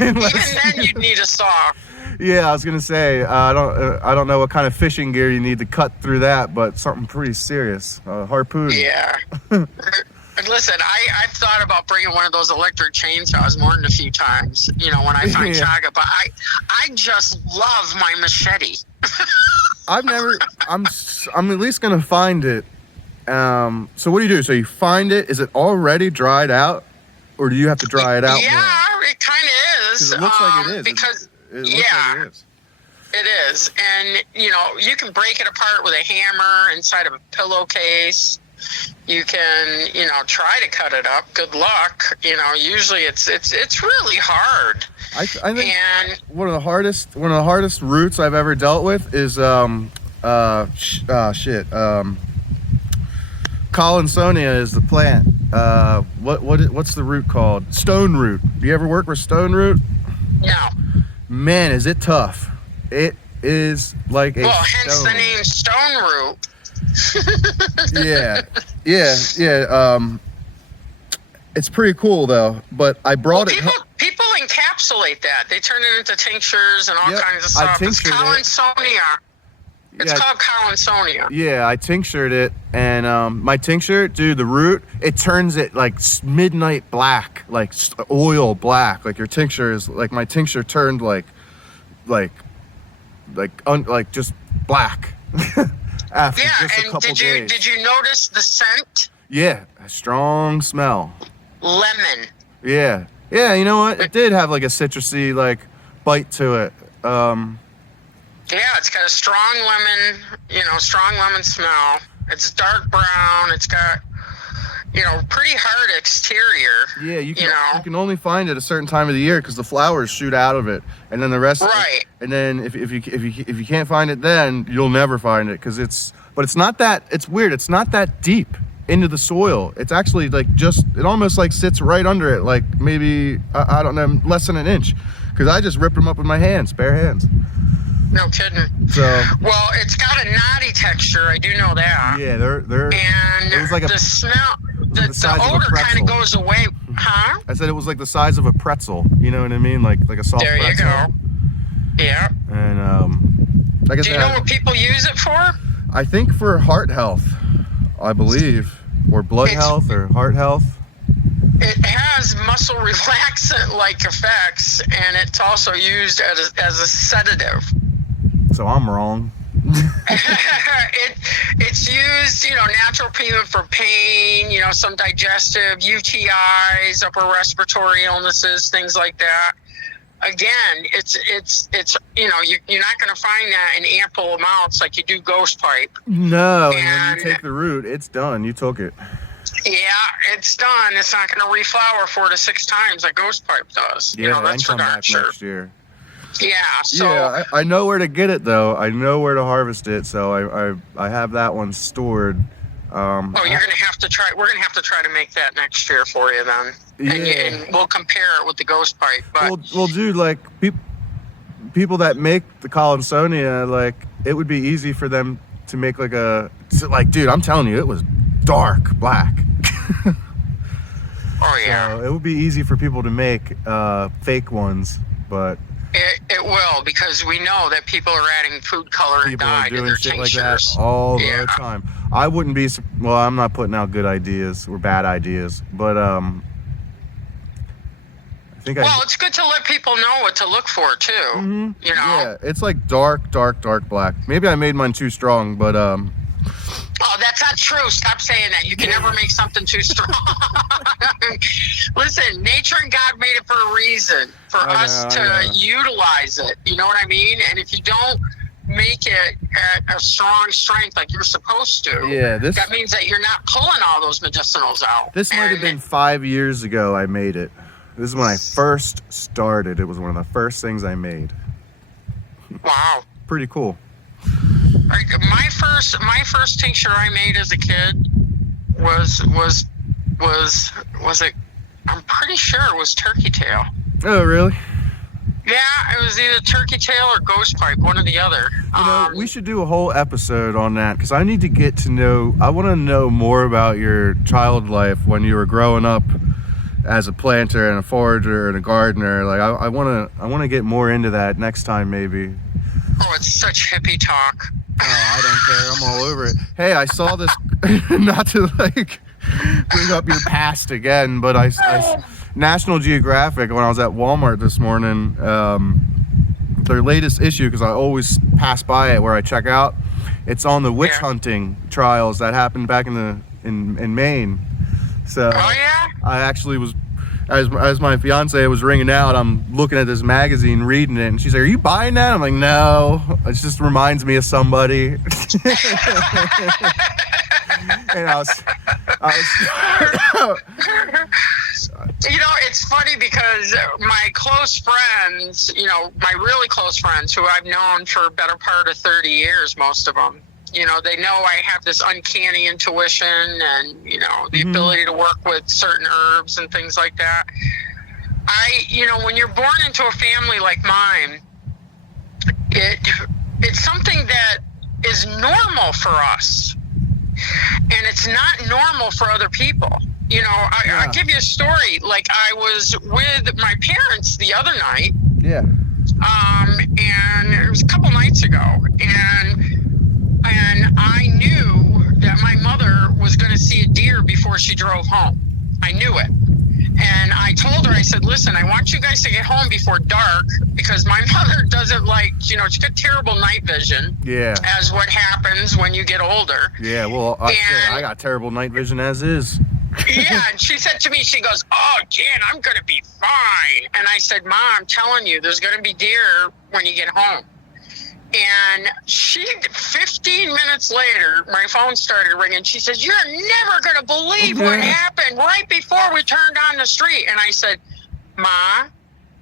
Even then, you'd need a saw. Yeah, I was gonna say I don't know what kind of fishing gear you need to cut through that, but something pretty serious, harpoon. Yeah. Listen, I've thought about bringing one of those electric chainsaws more than a few times. When I find chaga, but I just love my machete. I'm at least gonna find it. So what do you do? So you find it. Is it already dried out, or do you have to dry it out? Yeah, it kind of is. It looks like it is. Because it looks like it is. It is, and you can break it apart with a hammer inside of a pillowcase. You can try to cut it up. Good luck. Usually it's really hard. I think one of the hardest roots I've ever dealt with is Collinsonia is the plant. what's the root called? Stone root. Do you ever work with stone root? No. Man, is it tough. It is like a hence stone. the name stone root. Yeah. It's pretty cool though, but I brought it. People encapsulate that. They turn it into tinctures and all kinds of stuff. It's Collinsonia. It's called Collinsonia. Yeah, I tinctured it, and my tincture, dude, the root, it turns it like midnight black, like oil black. Like your tincture is like my tincture turned like just black. After just a couple days. Did you notice the scent? Yeah, a strong smell. Lemon. Yeah, you know what? It did have like a citrusy like bite to it. Yeah, it's got a strong lemon smell. It's dark brown. It's got, pretty hard exterior. Yeah, you can only find it a certain time of the year because the flowers shoot out of it, and then the rest. Right. And then if you can't find it, then you'll never find it because it's not that. It's weird. It's not that deep into the soil. It's actually like it almost like sits right under it, like maybe I don't know, less than an inch, because I just ripped them up with my hands, bare hands. No kidding. So well, it's got a knotty texture. I do know that. Yeah, they're. And it was like the smell, the odor kind of goes away, huh? I said it was like the size of a pretzel. You know what I mean? Like a soft pretzel. There you go. Yeah. And like I said, do you know what people use it for? I think for heart health, I believe, or blood health, or heart health. It has muscle relaxant-like effects, and it's also used as a sedative. So I'm wrong. It's used, natural treatment for pain, some digestive, UTIs, upper respiratory illnesses, things like that. Again, it's you're not going to find that in ample amounts like you do ghost pipe. No, and when you take the root, it's done. You took it. Yeah, it's done. It's not going to reflower 4 to 6 times like ghost pipe does. Yeah, that's for darn sure. Next year. Yeah, so yeah, I know where to get it though. I know where to harvest it, so I have that one stored. You're gonna have to try. We're gonna have to try to make that next year for you then, and we'll compare it with the ghost pipe. But well, dude, like people that make the Collinsonia, like it would be easy for them to make dude, I'm telling you, it was dark black. Oh yeah. So it would be easy for people to make fake ones, but. It will, because we know that people are adding food color and dye to their shit tinctures. Like that all the time. I wouldn't be. Well, I'm not putting out good ideas or bad ideas, but I think. Well, it's good to let people know what to look for too. Mm-hmm. Yeah, it's like dark black. Maybe I made mine too strong, but Oh, that's not true. Stop saying that. You can never make something too strong. Listen, nature and God made it for a reason, for us to utilize it. You know what I mean? And if you don't make it at a strong strength like you're supposed to, that means that you're not pulling all those medicinals out. This might have been 5 years ago I made it. This is when I first started. It was one of the first things I made. Wow. Pretty cool. My first tincture I made as a kid was it? I'm pretty sure it was turkey tail. Oh, really? Yeah, it was either turkey tail or ghost pipe, one or the other. We should do a whole episode on that because I need to get to know. I want to know more about your child life when you were growing up as a planter and a forager and a gardener. Like I want to get more into that next time, maybe. Oh, it's such hippie talk. Oh, I don't care. I'm all over it. Hey, I saw this. Not to bring up your past again, but I National Geographic, when I was at Walmart this morning, their latest issue, because I always pass by it where I check out, it's on the witch hunting trials that happened back in Maine. So I actually was, as my fiance was ringing out, I'm looking at this magazine, reading it, and she's like, "Are you buying that?" I'm like, "No, it just reminds me of somebody." And I was it's funny because my close friends, my really close friends who I've known for a better part of 30 years, most of them, You know, they know I have this uncanny intuition and, you know, the ability to work with certain herbs and things like that. You know, when you're born into a family like mine, it's something that is normal for us, and it's not normal for other people. You know, I'll give you a story. Like, I was with my parents the other night. Yeah. And it was a couple nights ago, and I knew that my mother was going to see a deer before she drove home. I knew it. And I told her, I said, listen, I want you guys to get home before dark, because my mother doesn't like, you know, she's got terrible night vision. Yeah. As what happens when you get older. Yeah, well, I got terrible night vision as is. Yeah, and she said to me, she goes, oh, Jan, I'm going to be fine. And I said, Mom, I'm telling you, there's going to be deer when you get home. And 15 minutes later, my phone started ringing. She says, you're never going to believe what happened right before we turned on the street. And I said, Ma,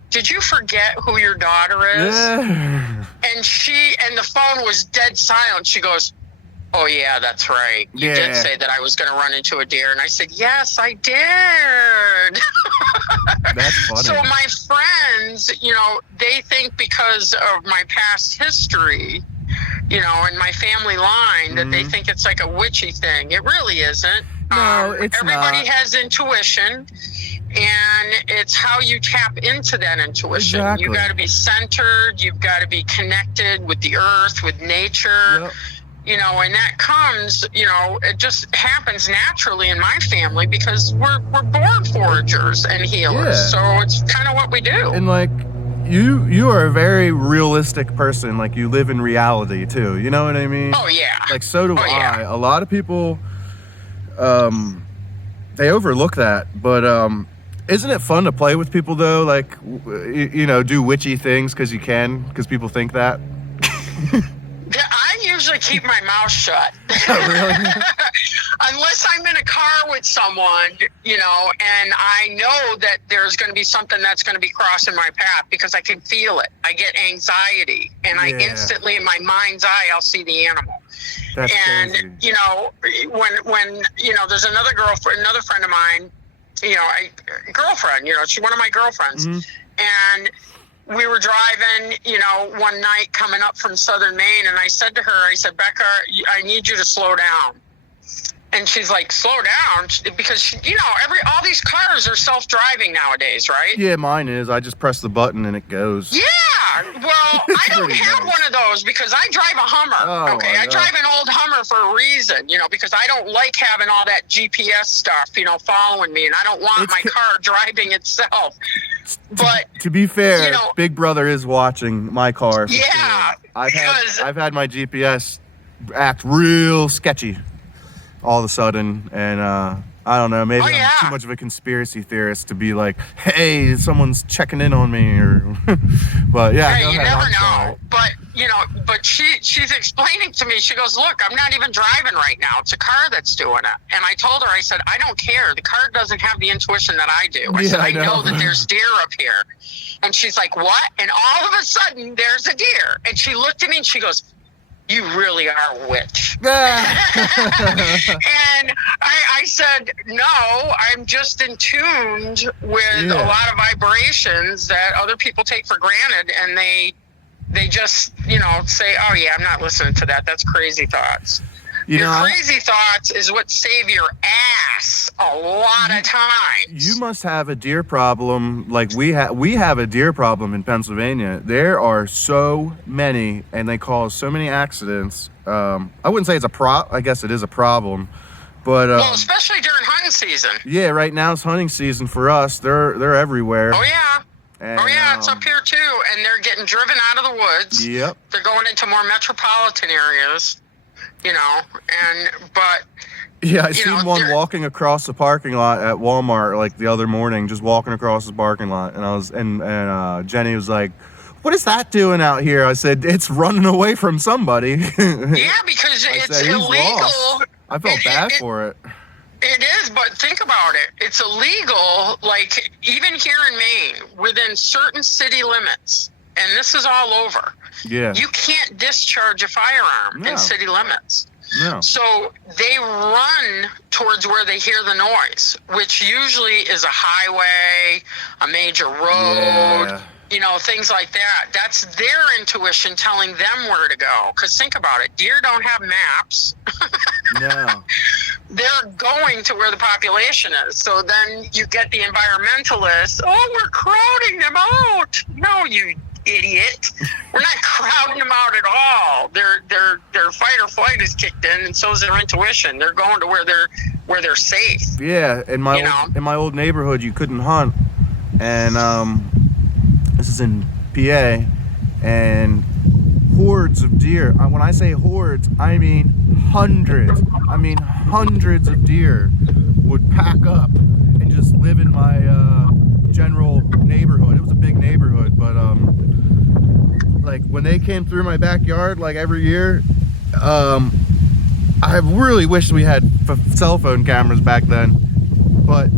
did you forget who your daughter is? Yeah. And the phone was dead silent. She goes, oh, yeah, that's right. You did say that I was going to run into a deer. And I said, yes, I did. That's funny. So my friends, you know, they think because of my past history, you know, and my family line, that they think it's like a witchy thing. It really isn't. No, it's everybody not. has intuition, and it's how you tap into that intuition. Exactly. You got to be centered. You've got to be connected with the earth, with nature. Yep. You know, and that comes, you know, it just happens naturally in my family because we're born foragers and healers. Yeah. So it's kind of what we do. And like, you are a very realistic person. Like, you live in reality too. You know what I mean? Oh yeah. Like, so do I. Yeah. A lot of people, they overlook that. But isn't it fun to play with people though? Like, you know, do witchy things because you can, because people think that. I usually keep my mouth shut. Oh, really? Unless I'm in a car with someone, you know, and I know that there's going to be something that's going to be crossing my path because I can feel it. I get anxiety, and I instantly, in my mind's eye, I'll see the animal. That's crazy. You know, when you know, there's another friend of mine, you know, girlfriend, you know, she's one of my girlfriends, and we were driving, you know, one night coming up from southern Maine, and I said to her, I said, Becca, I need you to slow down. And she's like, slow down? Because, you know, all these cars are self-driving nowadays, right? Yeah, mine is. I just press the button and it goes. Yeah. Well, I don't have one of those because I drive a Hummer. Oh, okay. I drive an old Hummer for a reason, you know, because I don't like having all that GPS stuff, you know, following me, and I don't want my car driving itself. But to be fair, you know, Big Brother is watching my car. Yeah. Sure. I've had my GPS act real sketchy all of a sudden, and I don't know, maybe I'm too much of a conspiracy theorist to be like, hey, someone's checking in on me, or but yeah, hey, you never know. But you know, she's explaining to me, she goes, look, I'm not even driving right now, it's a car that's doing it. And I told her, I said, I don't care, the car doesn't have the intuition that I do. I said, I know that there's deer up here. And she's like, what? And all of a sudden there's a deer, and she looked at me and she goes, you really are a witch. And I said, no, I'm just in tuned with a lot of vibrations that other people take for granted, and they just, you know, say, oh yeah, I'm not listening to that. That's crazy thoughts. Your crazy thoughts is what save your ass a lot of times. You must have a deer problem like we have a deer problem in Pennsylvania. There are so many, and they cause so many accidents. I wouldn't say it's I guess it is a problem, but well, especially during hunting season. Yeah, right now it's hunting season for us. They're everywhere. Oh yeah. And, it's up here too, and they're getting driven out of the woods. Yep. They're going into more metropolitan areas. You know, but yeah, I seen one walking across the parking lot at Walmart like the other morning, just walking across the parking lot, and I was and Jenny was like, "What is that doing out here?" I said, "It's running away from somebody." Yeah, because it's illegal. I felt bad for it. It is, but think about it. It's illegal, like even here in Maine, within certain city limits. and this is all over. Yeah. You can't discharge a firearm in city limits. No. So they run towards where they hear the noise, which usually is a highway, a major road, things like that. That's their intuition telling them where to go. Because think about it, deer don't have maps. No. They're going to where the population is. So then you get the environmentalists, we're crowding them out. No, you idiot. We're not crowding them out at all. Their fight or flight is kicked in, and so is their intuition. They're going to where they're safe. Yeah, in my old neighborhood, you couldn't hunt, and this is in PA, and hordes of deer. When I say hordes, I mean hundreds. Hundreds of deer would pack up and just live in my general neighborhood. It was a big neighborhood, but like when they came through my backyard like every year, I really wish we had cell phone cameras back then, but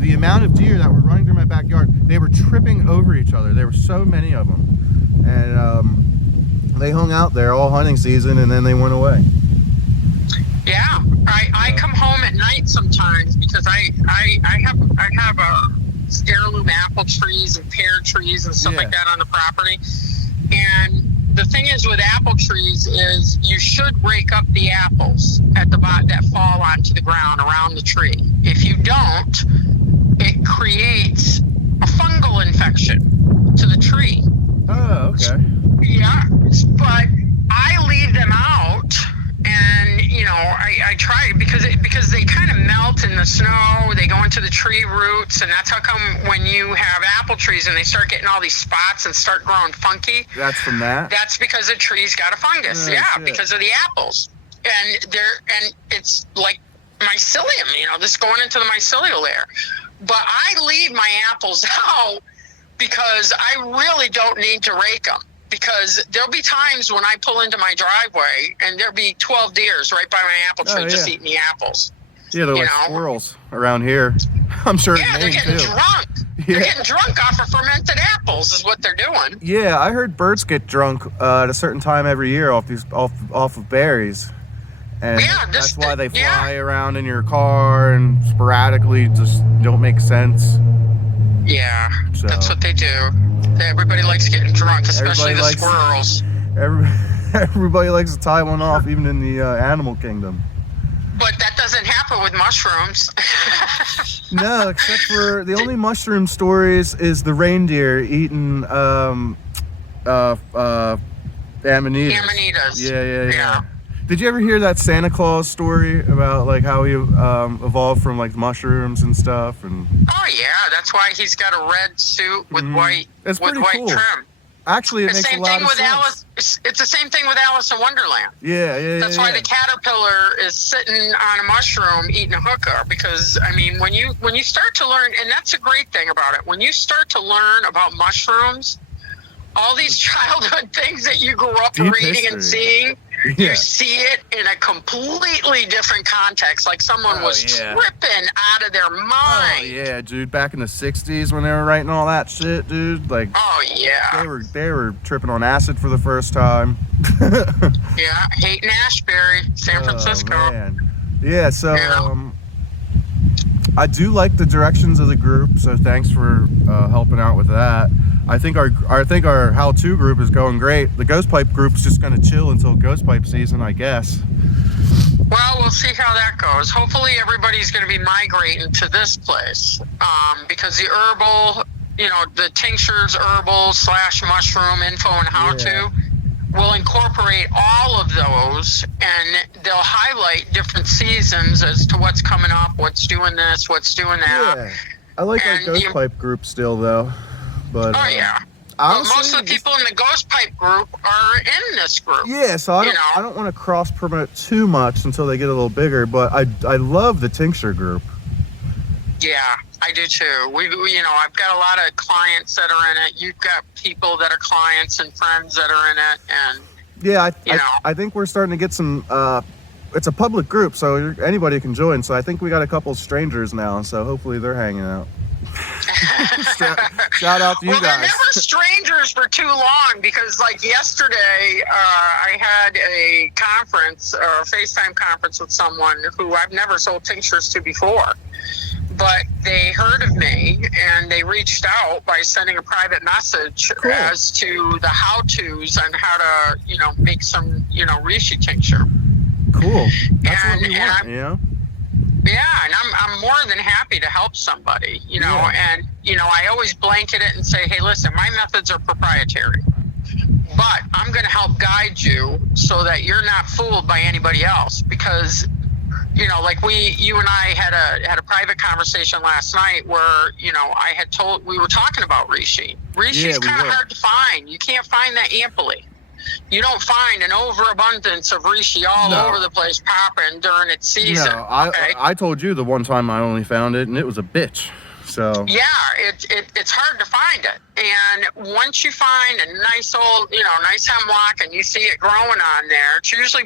the amount of deer that were running through my backyard, they were tripping over each other. There were so many of them, and they hung out there all hunting season, and then they went away. Yeah, I come home at night sometimes because I have heirloom apple trees and pear trees and stuff like that on the property. And the thing is with apple trees is you should rake up the apples at the bottom that fall onto the ground around the tree. If you don't, it creates a fungal infection to the tree. Oh, okay. Yeah, but I leave them out. And I try because they kind of melt in the snow. They go into the tree roots, and that's how come when you have apple trees and they start getting all these spots and start growing funky. That's from that. That's because the tree's got a fungus. Shit. Because of the apples, and it's like mycelium. This going into the mycelial layer. But I leave my apples out because I really don't need to rake them. Because there'll be times when I pull into my driveway and there'll be 12 deers right by my apple tree just eating the apples. Yeah, they're like squirrels around here. I'm sure. Yeah, they're getting drunk. Yeah. They're getting drunk off of fermented apples is what they're doing. Yeah, I heard birds get drunk at a certain time every year off of berries. And that's why they fly around in your car and sporadically just don't make sense. Yeah, that's what they do. Everybody likes getting drunk, especially the squirrels. Everybody likes to tie one off, even in the animal kingdom. But that doesn't happen with mushrooms. No, except for the only mushroom stories is the reindeer eating amanitas. Amanitas. Yeah. Did you ever hear that Santa Claus story about like how he evolved from like mushrooms and stuff? And oh yeah, that's why he's got a red suit with white cool. trim. Actually, it makes a lot of sense. It's the same thing with Alice in Wonderland. Yeah. That's why the caterpillar is sitting on a mushroom eating a hooker. Because when you start to learn, and that's a great thing about it, when you start to learn about mushrooms, all these childhood things that you grew up reading and seeing. Yeah. You see it in a completely different context, like someone was tripping out of their mind. Oh yeah, dude! Back in the '60s when they were writing all that shit, dude. Like, oh yeah, they were tripping on acid for the first time. Yeah, Haight Ashbury, San Francisco. Man. Yeah, so I do like the directions of the group. So thanks for helping out with that. I think our how-to group is going great. The ghost pipe group's just going to chill until ghost pipe season, I guess. Well, we'll see how that goes. Hopefully everybody's going to be migrating to this place because the herbal, the tinctures, herbal / mushroom info and how-to will incorporate all of those, and they'll highlight different seasons as to what's coming up, what's doing this, what's doing that. Yeah. I like our ghost pipe group still, though. But, honestly, most of the people in the ghost pipe group are in this group. Yeah, so I don't want to cross promote too much until they get a little bigger. But I love the tincture group. Yeah, I do too. I've got a lot of clients that are in it. You've got people that are clients and friends that are in it, and yeah, I think we're starting to get some. It's a public group, so anybody can join. So I think we got a couple strangers now. So hopefully they're hanging out. Shout out to you well, guys. they're never strangers for too long, because like yesterday, I had a conference, or a FaceTime conference with someone who I've never sold tinctures to before. But they heard of me and they reached out by sending a private message as to the how-tos on how to, make some, reishi tincture. Cool. That's what we want, Yeah, and I'm more than happy to help somebody, and, I always blanket it and say, hey, listen, my methods are proprietary, but I'm going to help guide you so that you're not fooled by anybody else, because like you and I had a private conversation last night where, we were talking about reishi. Reishi is kind of hard to find. You can't find that amply. You don't find an overabundance of reishi all over the place popping during its season. No, I told you the one time I only found it, and it was a bitch. So yeah, it's hard to find it. And once you find a nice old, nice hemlock, and you see it growing on there, it's usually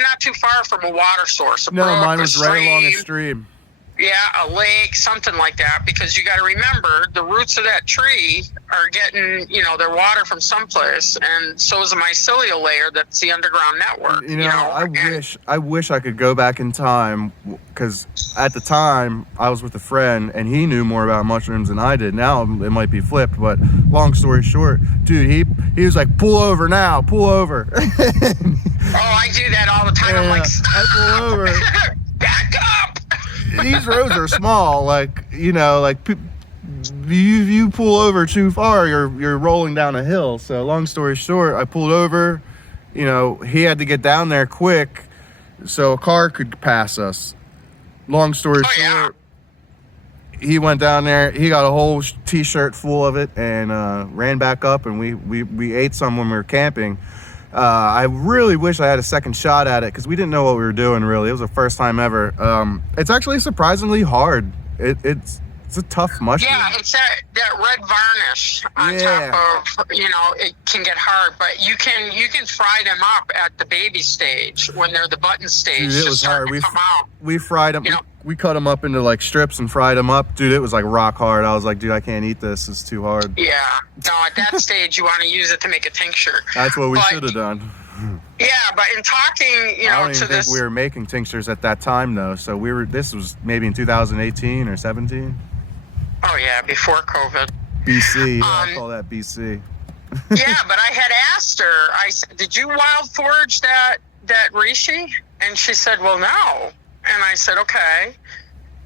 not too far from a water source. Mine was right along a stream. Yeah, a lake, something like that, because you got to remember the roots of that tree are getting, their water from someplace, and so is the mycelial layer that's the underground network. I wish I could go back in time, because at the time I was with a friend and he knew more about mushrooms than I did. Now it might be flipped, but long story short, dude, he was like, pull over now, pull over. Oh, I do that all the time. I'm like, stop. I pull over. Back up. These roads are small, you pull over too far, you're rolling down a hill. So long story short, I pulled over. He had to get down there quick so a car could pass us. Long story short, he went down there. He got a whole t-shirt full of it and ran back up, and we ate some when we were camping. I really wish I had a second shot at it, because we didn't know what we were doing, really. It was the first time ever. It's actually surprisingly hard. It's a tough mushroom. Yeah, it's that red varnish on top of, it can get hard, but you can fry them up at the baby stage when they're the button stage. Dude, it was hard. We fried them. You know, we cut them up into like strips and fried them up. Dude, it was like rock hard. I was like, dude, I can't eat this. It's too hard. Yeah. No, at that stage, you want to use it to make a tincture. That's what we should have done. Yeah, but in talking, I don't even think we were making tinctures at that time, though. So this was maybe in 2018 or 17. Oh, yeah, before COVID. BC. I call that BC. Yeah, but I had asked her, I said, did you wild forage that reishi? And she said, well, no. And I said, okay.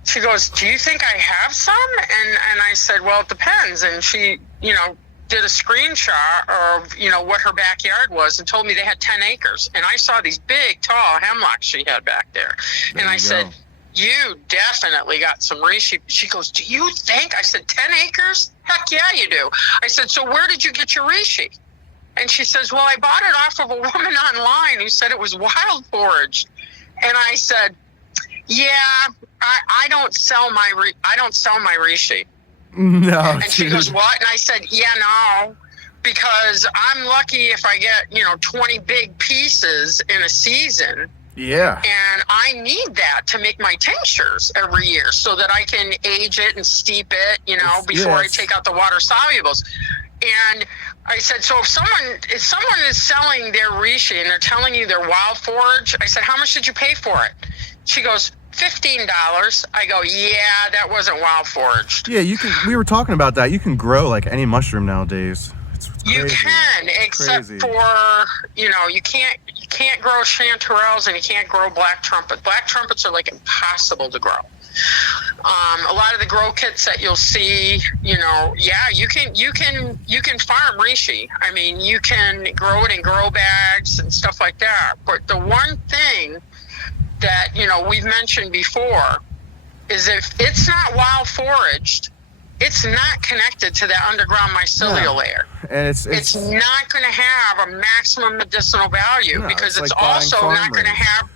She goes, do you think I have some? And I said, well, it depends. And she, did a screenshot of, what her backyard was and told me they had 10 acres. And I saw these big, tall hemlocks she had back there. And I said, you definitely got some reishi. She goes, do you think? I said, 10 acres? Heck yeah, you do. I said, so where did you get your reishi? And she says, well, I bought it off of a woman online who said it was wild foraged. And I said, yeah, I don't sell my reishi. No. And she goes, what? And I said, yeah, no, because I'm lucky if I get, 20 big pieces in a season. Yeah. And I need that to make my tinctures every year so that I can age it and steep it, before I take out the water solubles. And I said, so if someone is selling their reishi and they're telling you they're wild forage, I said, how much did you pay for it? She goes, $15. I go, yeah, that wasn't wild foraged. Yeah, we were talking about that. You can grow like any mushroom nowadays. It's you can, except for, you can't grow chanterelles and you can't grow black trumpet. Black trumpets are like impossible to grow. A lot of the grow kits that you'll see, you can farm reishi. I mean, you can grow it in grow bags and stuff like that. But the one thing that, we've mentioned before is if it's not wild foraged, it's not connected to that underground mycelial layer. And it's not going to have a maximum medicinal value because it's also not going to have,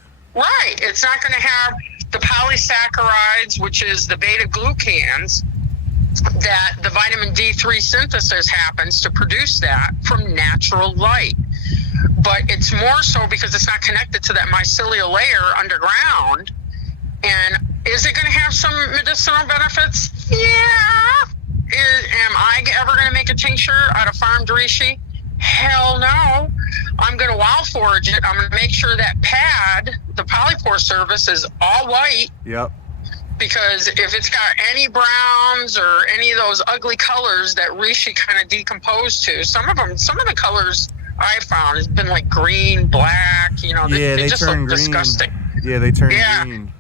it's not going to have the polysaccharides, which is the beta glucans, that the vitamin D3 synthesis happens to produce that from natural light. But it's more so because it's not connected to that mycelial layer underground. And is it going to have some medicinal benefits? Yeah, I ever going to make a tincture out of farmed reishi? Hell no. I'm going to wild forage it. I'm going to make sure that pad, the polypore surface, is all white. Yep. Because if it's got any browns or any of those ugly colors that reishi kind of decompose to, some of the colors I found has been like green, black, they just look green. Disgusting. Yeah, they turn green.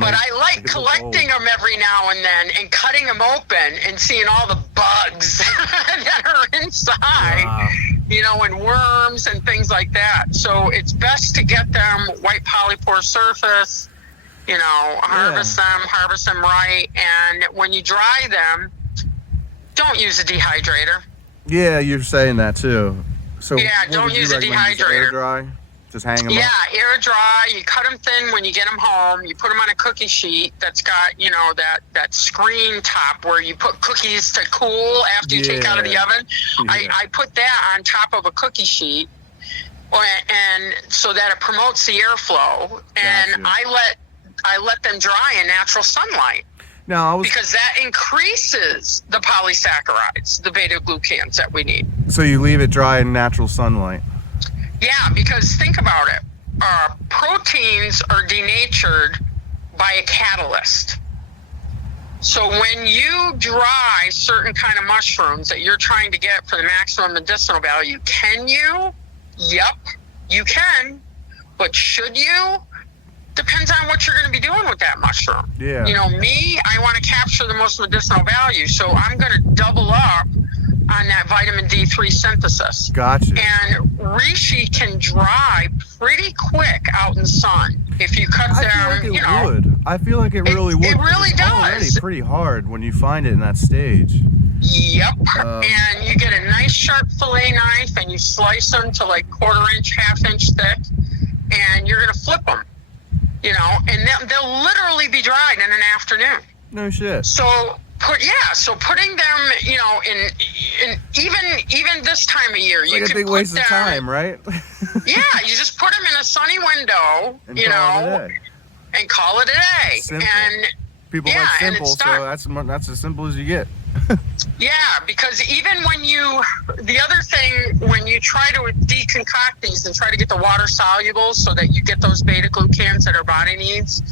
But I like collecting them every now and then and cutting them open and seeing all the bugs that are inside, and worms and things like that. So it's best to get them white polypore surface, harvest them right. And when you dry them, don't use a dehydrator. Yeah, you're saying that too. So don't use a dehydrator. Air dry? Just hang them up? Yeah, air dry. You cut them thin when you get them home. You put them on a cookie sheet that's got, that screen top where you put cookies to cool after you take out of the oven. Yeah. I put that on top of a cookie sheet, and so that it promotes the airflow. And gotcha. I let them dry in natural sunlight. Because that increases the polysaccharides, the beta-glucans that we need. So you leave it dry in natural sunlight? Yeah, because think about it. Proteins are denatured by a catalyst. So when you dry certain kind of mushrooms that you're trying to get for the maximum medicinal value, can you? Yep, you can. But should you? Depends on what you're going to be doing with that mushroom. Yeah. I want to capture the most medicinal value, so I'm going to double up on that vitamin D3 synthesis. Gotcha. And reishi can dry pretty quick out in the sun if you cut them. I feel like it really would. It really does. Already pretty hard when you find it in that stage. Yep. And you get a nice sharp fillet knife and you slice them to like 1/4 inch, 1/2 inch thick, and you're going to flip them. And they'll literally be dried in an afternoon. No shit. So putting them, in even this time of year, it's like a big waste of time, right? Yeah, you just put them in a sunny window, and call it a day. Simple. And people like simple, so that's as simple as you get. Yeah, because even the other thing, when you try to deconcoct these and try to get the water soluble so that you get those beta-glucans that our body needs,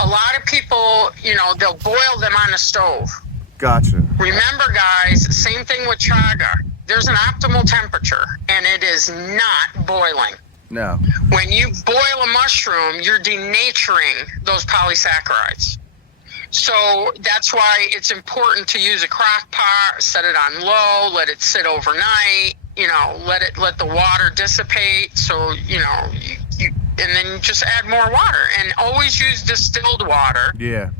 a lot of people, they'll boil them on the stove. Gotcha. Remember, guys, same thing with chaga. There's an optimal temperature, and it is not boiling. No. When you boil a mushroom, you're denaturing those polysaccharides. So that's why it's important to use a crock pot, set it on low, let it sit overnight, let the water dissipate. So, and then just add more water and always use distilled water. Yeah.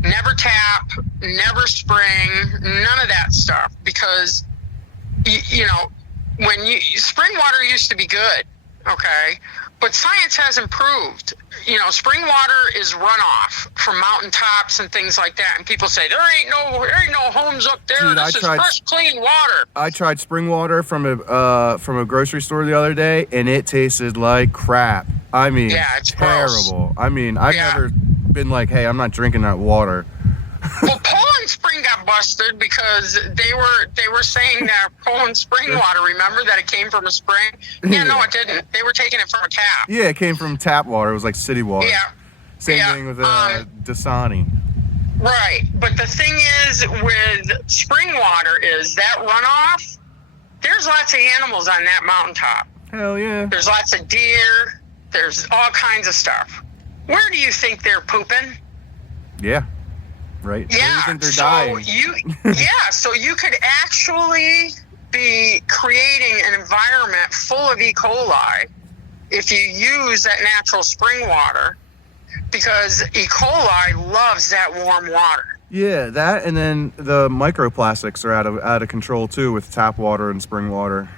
Never tap, never spring, none of that stuff, because, spring water used to be good. Okay. But science has improved. Spring water is runoff from mountaintops and things like that. And people say, there ain't no homes up there. Dude, this is fresh, clean water. I tried spring water from a grocery store the other day, and it tasted like crap. I mean, it's terrible. Gross. I mean, I've never been like, hey, I'm not drinking that water. Well, Poland Spring got busted because they were saying that Poland Spring water, remember that it came from a spring? Yeah, no, it didn't. They were taking it from a tap. Yeah, it came from tap water. It was like city water. Yeah. Same thing with Dasani. Right. But the thing is with spring water is that runoff, there's lots of animals on that mountaintop. Hell yeah. There's lots of deer. There's all kinds of stuff. Where do you think they're pooping? Yeah. Right? Yeah, dying? So you could actually be creating an environment full of E. coli if you use that natural spring water, because E. coli loves that warm water. Yeah, that, and then the microplastics are out of control too with tap water and spring water.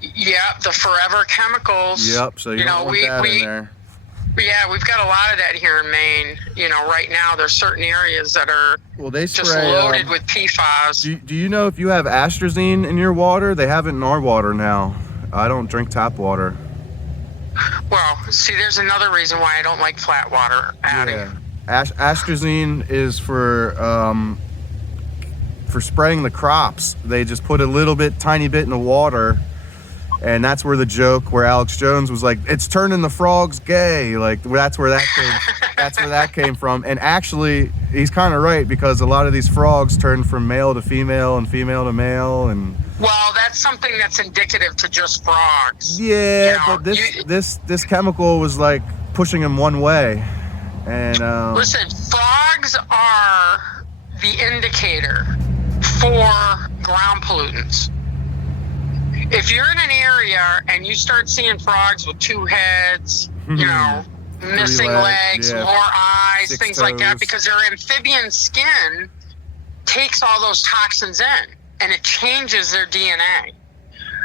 Yeah, the forever chemicals. Yep, so you don't want that in there. Yeah, we've got a lot of that here in Maine. Right now there's certain areas that are just loaded with PFAS. Do you know if you have astrazine in your water? They have it in our water now. I don't drink tap water. Well, see, there's another reason why I don't like flat water adding. Yeah. Astrazine is for for spraying the crops, they just put a little bit, tiny bit in the water. And that's where the joke where Alex Jones was like, it's turning the frogs gay. Like, that's where that came from. And actually, he's kind of right, because a lot of these frogs turn from male to female and female to male. And well, that's something that's indicative to just frogs. Yeah, but this chemical was like pushing them one way. And listen, frogs are the indicator for ground pollutants. If you're in an area and you start seeing frogs with 2 heads, missing legs, more eyes, 6 things toes. like that, because their amphibian skin takes all those toxins in and it changes their DNA.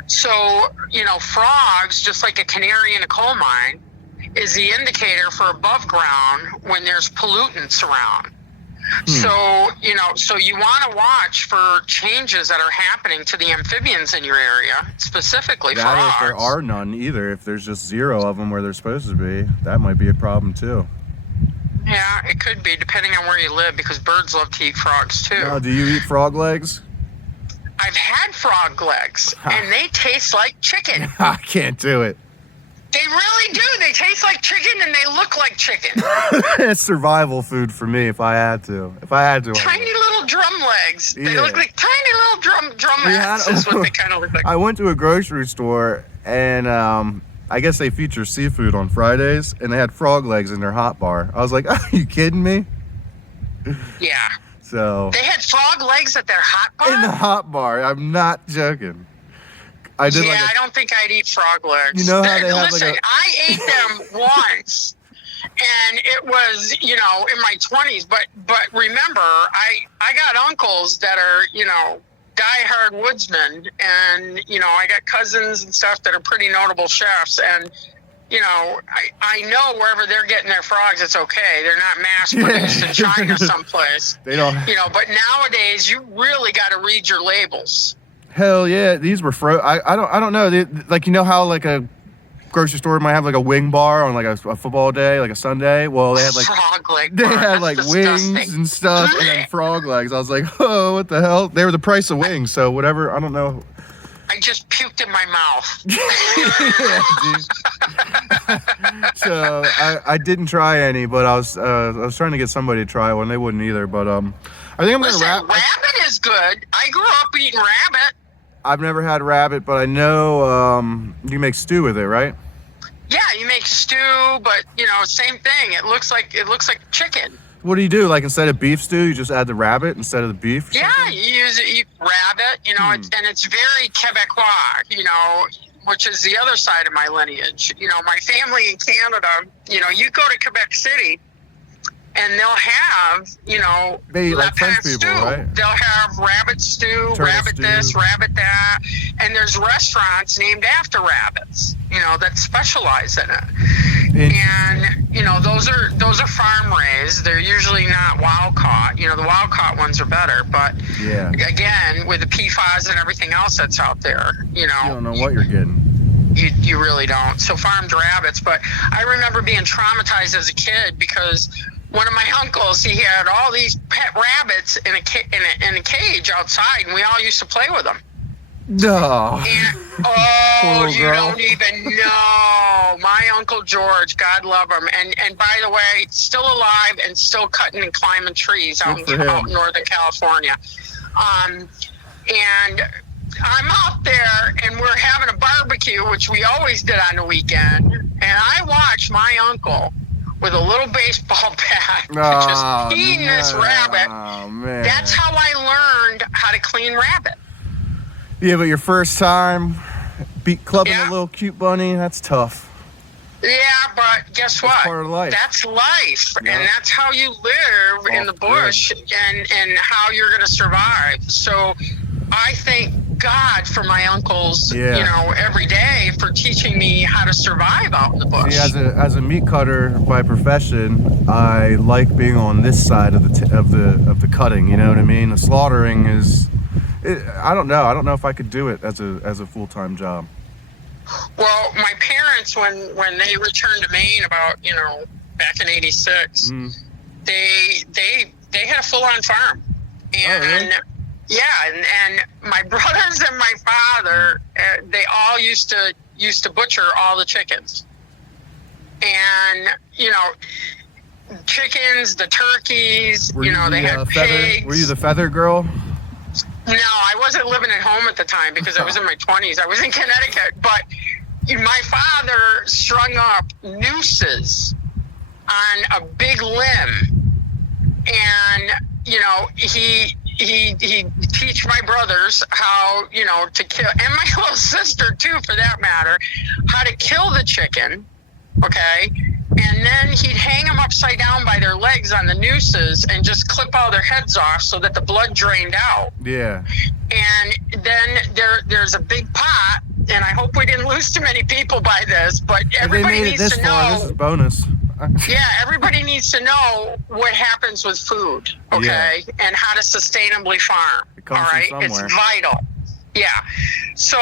So, frogs, just like a canary in a coal mine, is the indicator for above ground when there's pollutants around. So, so you want to watch for changes that are happening to the amphibians in your area, specifically that, frogs. if there are none either, if there's just 0 of them where they're supposed to be, that might be a problem too. Yeah, it could be, depending on where you live, because birds love to eat frogs too. Now, do you eat frog legs? I've had frog legs, and they taste like chicken. I can't do it. They really do. They taste like chicken, and they look like chicken. It's survival food for me if I had to. Tiny little drum legs. They look like tiny little drum heads is what they kind of look like. I went to a grocery store, and I guess they feature seafood on Fridays, and they had frog legs in their hot bar. I was like, are you kidding me? Yeah. So they had frog legs at their hot bar? In the hot bar. I'm not joking. I don't think I'd eat frog legs. You know how they have Listen, I ate them once, and it was, in my 20s. But remember, I got uncles that are, diehard woodsmen, and, I got cousins and stuff that are pretty notable chefs. And, I know wherever they're getting their frogs, it's okay. They're not mass produced in China someplace. They don't. But nowadays, you really got to read your labels. Hell yeah, these were I don't know. How like a grocery store might have like a wing bar on like a football day, like a Sunday. Well, they had like frog leg. They had like wings and stuff, and then frog legs. I was like, oh, what the hell? They were the price of wings, so whatever. I don't know. I just puked in my mouth. So I didn't try any, but I was trying to get somebody to try one. They wouldn't either. But I think I'm gonna rabbit is good. I grew up eating rabbit. I've never had rabbit, but I know you make stew with it, right? Yeah, you make stew, but same thing. It looks like chicken. What do you do? Like instead of beef stew, you just add the rabbit instead of the beef? Yeah, you use rabbit. And it's very Quebecois. Which is the other side of my lineage. My family in Canada. You go to Quebec City, and they'll have, they like French people, stew. Right? They'll have rabbit stew, Turtle rabbit stew. This, rabbit that, and there's restaurants named after rabbits, that specialize in it. And those are farm raised. They're usually not wild caught. The wild caught ones are better, but again, with the PFAS and everything else that's out there, you don't know what you're getting. You really don't. So farmed rabbits, but I remember being traumatized as a kid because one of my uncles, he had all these pet rabbits in a cage outside, and we all used to play with them. No. And, you don't even know. My Uncle George, God love him, and by the way, still alive and still cutting and climbing trees out in Northern California. And I'm out there, and we're having a barbecue, which we always did on the weekend, and I watched my uncle with a little baseball bat just feeding this rabbit. Oh, man. That's how I learned how to clean rabbit. Yeah, but your first time clubbing a little cute bunny, that's tough. Yeah, but guess what? That's part of life. That's life, Yeah. and that's how you live in the bush, and how you're going to survive. So I thank God for my uncles, every day for teaching me how to survive out in the bush. See, as a meat cutter by profession, I like being on this side of the cutting. You know what I mean? The slaughtering is. I don't know. I don't know if I could do it as a full-time job. Well, my parents, when they returned to Maine about back in '86, they had a full-on farm, and really? Yeah, and my brothers and my father, they all used to butcher all the chickens. And, chickens, the turkeys, they had pigs. Were you the feather girl? No, I wasn't living at home at the time because I was in my 20s. I was in Connecticut. But my father strung up nooses on a big limb. And, he'd teach my brothers how, to kill, and my little sister too, for that matter, how to kill the chicken. Okay. And then he'd hang them upside down by their legs on the nooses and just clip all their heads off so that the blood drained out. Yeah. And then there's a big pot, and I hope we didn't lose too many people by this, but everybody needs to know. This is bonus. Yeah, everybody needs to know what happens with food, okay, and how to sustainably farm. It comes all right, from somewhere. It's vital. Yeah. So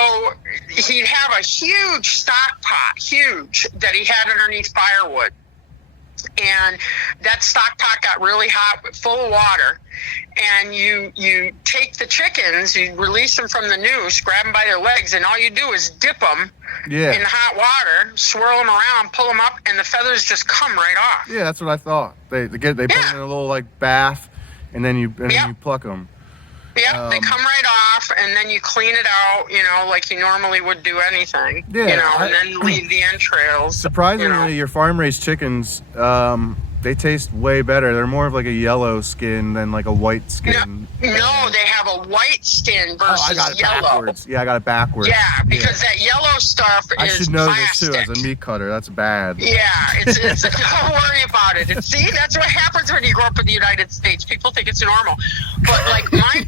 he'd have a huge stock pot, that he had underneath firewood. And that stock pot got really hot, full of water. And you take the chickens, you release them from the noose, grab them by their legs, and all you do is dip them in hot water, swirl them around, pull them up, and the feathers just come right off. Yeah, that's what I thought. They put them in a little bath, and then you pluck them. Yeah, they come right off, and then you clean it out, like you normally would do anything. Yeah, and then leave the entrails. Surprisingly, your farm-raised chickens, they taste way better. They're more of a yellow skin than a white skin. No, they have a white skin versus I got it yellow. Backwards. Yeah, I got it backwards. Yeah, because that yellow stuff is I should know plastic. this too as a meat cutter. That's bad. Yeah, it's don't worry about it. And see, that's what happens when you grow up in the United States. People think it's normal. But my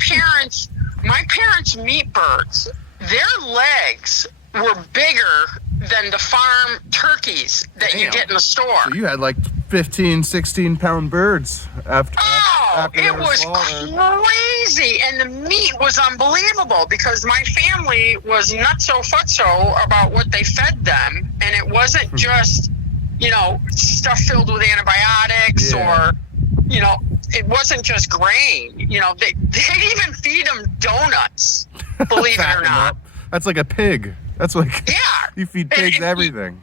parents' meat birds, their legs were bigger than the farm turkeys that you get in the store. So you had 15, 16-pound birds after it was crazy, and the meat was unbelievable because my family was nutso-futso about what they fed them, and it wasn't just stuff filled with antibiotics or it wasn't just grain. They'd even feed them donuts, believe it or not. That's like a pig. That's you feed pigs everything.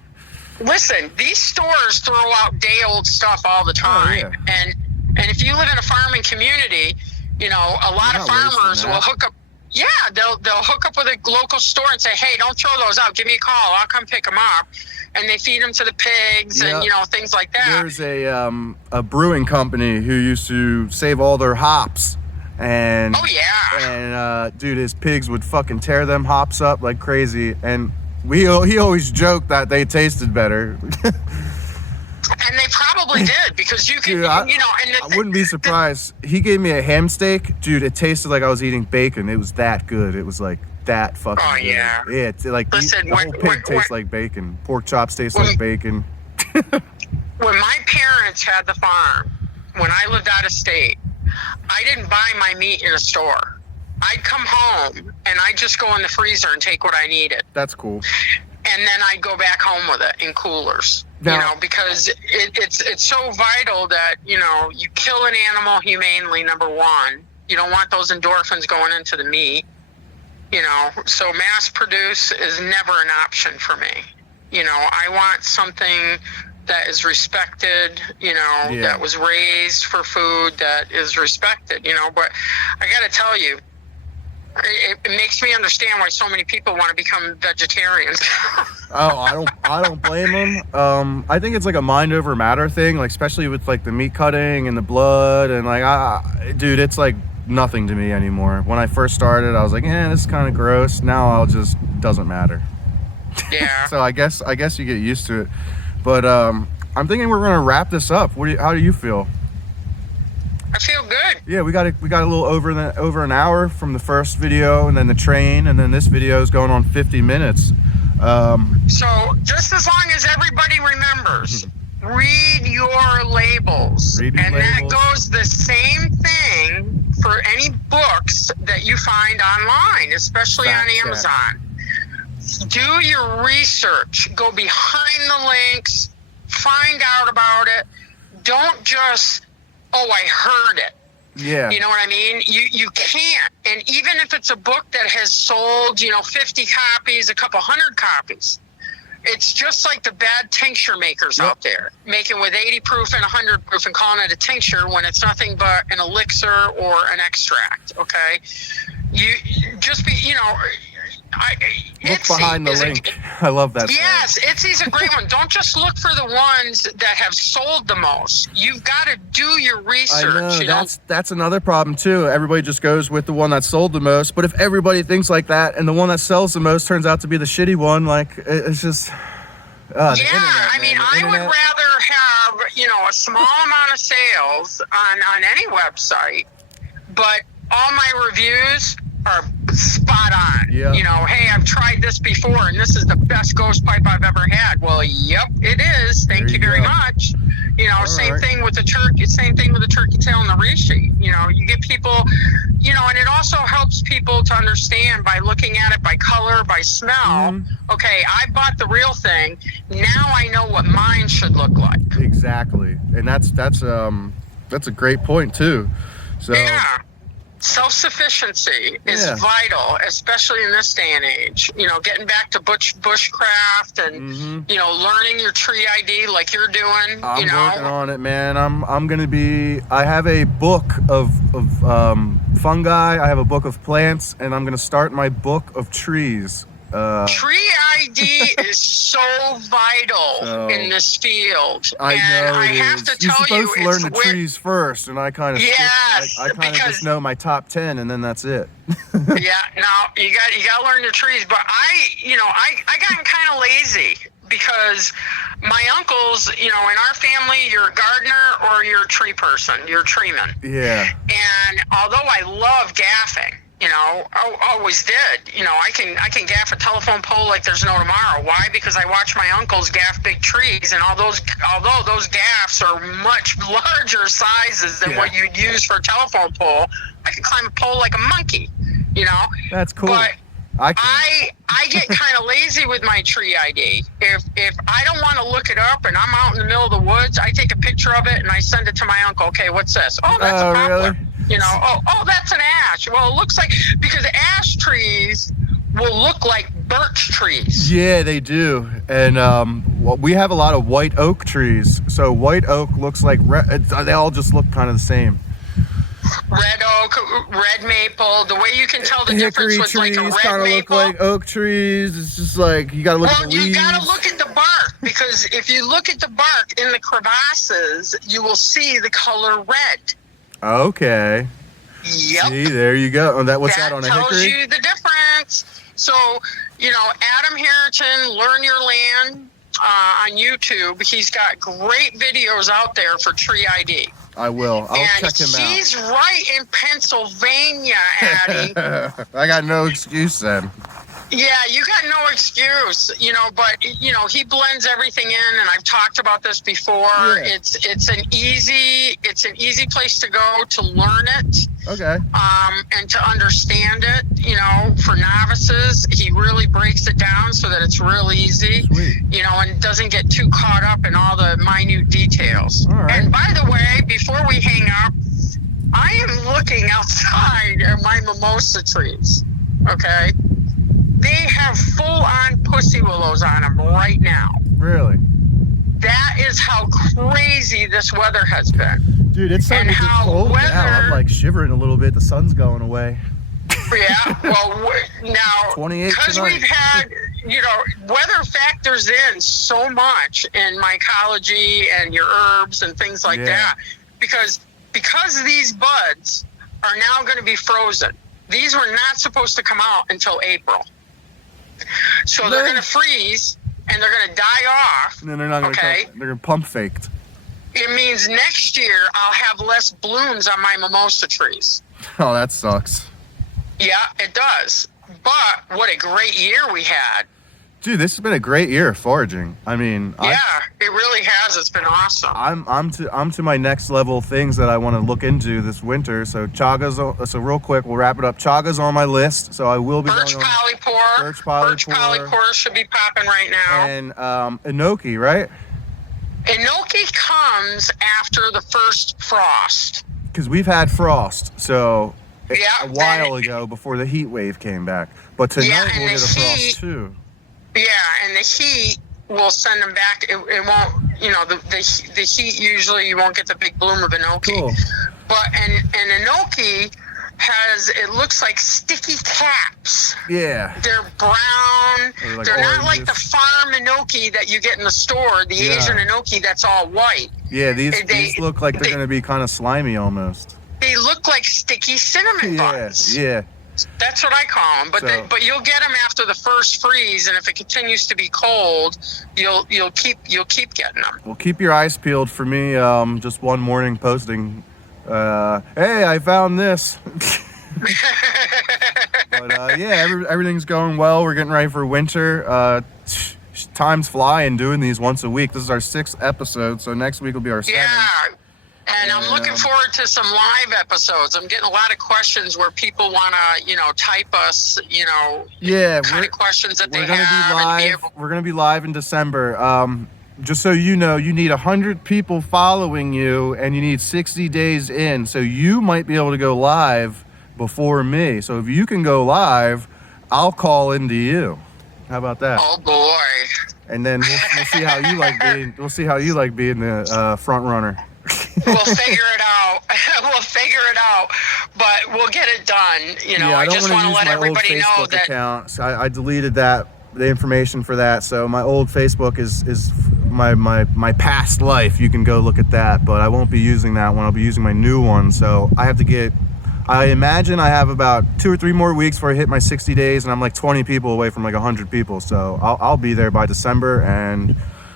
Listen, these stores throw out day-old stuff all the time. Oh, yeah. And if you live in a farming community, a lot of farmers will hook up. Yeah, they'll hook up with a local store and say, hey, don't throw those out. Give me a call. I'll come pick them up. And they feed them to the pigs and, things like that. There's a brewing company who used to save all their hops. And dude, his pigs would fucking tear them hops up like crazy. And he always joked that they tasted better. And they probably did because you can, I wouldn't be surprised. He gave me a ham steak, dude. It tasted like I was eating bacon. It was that good. It was that fucking good. Yeah. Yeah, it's Listen, the whole pig tastes like bacon. Pork chops taste like bacon. When my parents had the farm, when I lived out of state, I didn't buy my meat in a store. I'd come home and I'd just go in the freezer and take what I needed. That's cool. And then I'd go back home with it in coolers. Because it's so vital that, you kill an animal humanely, number one. You don't want those endorphins going into the meat. So mass produce is never an option for me. I want something that is respected, that was raised for food, that is respected, but I got to tell you, it makes me understand why so many people want to become vegetarians. I don't blame them. I think it's a mind over matter thing, especially with the meat cutting and the blood and dude, it's nothing to me anymore. When I first started, I was this is kind of gross. Now doesn't matter. Yeah. So I guess you get used to it. But I'm thinking we're gonna wrap this up. How do you feel? I feel good. Yeah, we got a little over an hour from the first video, and then the train, and then this video is going on 50 minutes. So just as long as everybody remembers, read your labels. That goes the same thing for any books that you find online, especially on Amazon. Do your research. Go behind the links. Find out about it. Don't just, I heard it. Yeah. You know what I mean? You can't. And even if it's a book that has sold, 50 copies, a couple hundred copies, it's just like the bad tincture makers out there, making with 80 proof and 100 proof and calling it a tincture when it's nothing but an elixir or an extract, okay? You just be, Look behind the link. I love that. Yes, Itzy's a great one. Don't just look for the ones that have sold the most. You've got to do your research. I know, that's another problem too. Everybody just goes with the one that sold the most. But if everybody thinks like that and the one that sells the most turns out to be the shitty one, like it's just I would rather have, a small amount of sales on any website, but all my reviews are spot on. Yeah. Hey, I've tried this before and this is the best ghost pipe I've ever had. Well, yep, it is. Thank you very much. Same thing with the turkey tail and the resheet. You get people, and it also helps people to understand by looking at it by color, by smell. Mm-hmm. Okay, I bought the real thing. Now I know what mine should look like. Exactly. And that's a great point too. So yeah. Self-sufficiency is vital, especially in this day and age. Getting back to bushcraft and, learning your tree ID like you're doing. I'm working on it, man. I have a book of fungi, I have a book of plants, and I'm going to start my book of trees. Tree ID is so vital in this field. I know I it have is. to You're tell supposed to learn the trees first, and I kind of I kind of just know my top 10, and then that's it. Yeah, no, you got to learn the trees. But I gotten kind of lazy because my uncles, in our family, you're a gardener or you're a tree person, you're a treeman. Yeah. And although I love gaffing, always did. I can gaff a telephone pole like there's no tomorrow. Why? Because I watch my uncles gaff big trees, and although those gaffs are much larger sizes than what you'd use for a telephone pole, I can climb a pole like a monkey. That's cool. But I get kind of lazy with my tree ID. If I don't want to look it up and I'm out in the middle of the woods, I take a picture of it and I send it to my uncle. Okay, what's this? Oh, that's a poplar. Really? That's an ash. Well, it looks like, because ash trees will look like birch trees. Yeah, they do. And we have a lot of white oak trees. So white oak looks like they all just look kind of the same. Red oak, red maple. The way you can tell the difference with like a red kind of maple. Look like oak trees. It's just like you got to look at the leaves. You got to look at the bark, because if you look at the bark in the crevasses, you will see the color red. Okay. Yep. See, there you go. What's that on a hickory? That tells you the difference. So, Adam Harrington, Learn Your Land on YouTube. He's got great videos out there for tree ID. I will. I'll check him out. And he's right in Pennsylvania, Addie. I got no excuse then. Yeah, you got no excuse, but he blends everything in, and I've talked about this before. Yeah. It's an easy place to go to learn it. Okay. And to understand it, for novices, he really breaks it down so that it's real easy. Sweet. And doesn't get too caught up in all the minute details. All right. And by the way, before we hang up, I am looking outside at my mimosa trees. Okay. They have full-on pussy willows on them right now. Really? That is how crazy this weather has been. Dude, it's starting to get cold now. I'm like shivering a little bit. The sun's going away. Yeah, well, now, 28 because we've had, weather factors in so much in mycology and your herbs and things like that. Because these buds are now going to be frozen. These were not supposed to come out until April. So they're going to freeze and they're going to die off. And then they're not going to they're going to pump faked. It means next year I'll have less blooms on my mimosa trees. Oh, that sucks. Yeah, it does. But what a great year we had. Dude, this has been a great year of foraging. I mean, it really has. It's been awesome. I'm to my next level things that I want to look into this winter. So so real quick, we'll wrap it up. Chaga's on my list, so I will be Birch polypore should be popping right now. And enoki, right? Enoki comes after the first frost. because we've had frost, so Yeah, a while ago before the heat wave came back. But tonight we'll get a frost too. Yeah, and the heat will send them back. It won't, the heat usually you won't get the big bloom of enoki. Cool. But and enoki it looks like sticky caps. Yeah. They're brown. They're not like the farm enoki that you get in the store, the Asian enoki that's all white. Yeah, these look like they're going to be kind of slimy almost. They look like sticky cinnamon buns. Yeah. That's what I call them. But you'll get them after the first freeze, and if it continues to be cold, you'll keep getting them. Well, keep your eyes peeled for me. Just one morning posting. Hey, I found this. But everything's going well. We're getting ready for winter. Time's flying doing these once a week. This is our 6th episode, so next week will be our 7th. Yeah, and I'm looking forward to some live episodes. I'm getting a lot of questions where people want to, type us, kind of questions that they have. We're going to be live in December. Just so you know, you need 100 people following you, and you need 60 days in. So you might be able to go live before me. So if you can go live, I'll call into you. How about that? Oh boy! And then we'll see how you like being. We'll see how you like being the front runner. We'll figure it out. But we'll get it done. I just want to let everybody know that. Account. So I deleted the information for that. So my old Facebook is my past life. You can go look at that, but I won't be using that one. I'll be using my new one. So I imagine I have about 2 or 3 more weeks before I hit my 60 days, and I'm like 20 people away from like 100 people. So I'll be there by December, and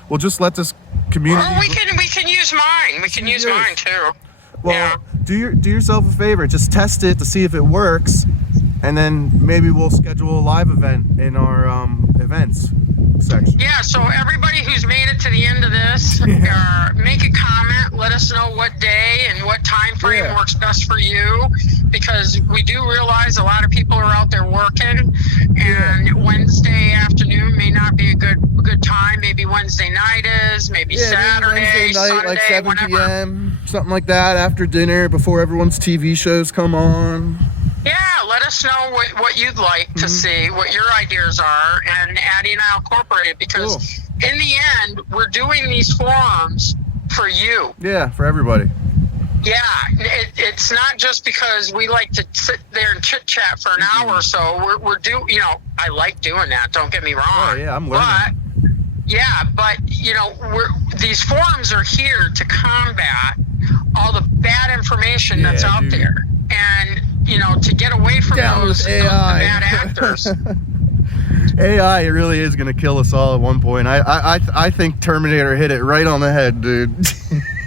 we'll just let this community. Or we can use mine. We can use mine too. Well, do yourself a favor. Just test it to see if it works, and then maybe we'll schedule a live event in our events section. Yeah, so everybody who's made it to the end of this, make a comment. Let us know what day and what time frame works best for you, because we do realize a lot of people are out there working, and Wednesday afternoon may not be a good time. Maybe Wednesday night is, maybe Saturday, Wednesday night, Sunday, like 7 whenever. p.m., something like that, after dinner, before everyone's TV shows come on. Yeah, let us know what you'd like to see, what your ideas are, and Addie and I'll incorporate it, because in the end, we're doing these forums for you. Yeah, for everybody. Yeah, it's not just because we like to sit there and chit chat for an hour or so. I like doing that. Don't get me wrong. Oh yeah, I'm learning. But these forums are here to combat all the bad information that's out there, and to get away from those bad actors. AI really is going to kill us all at one point. I think Terminator hit it right on the head, dude.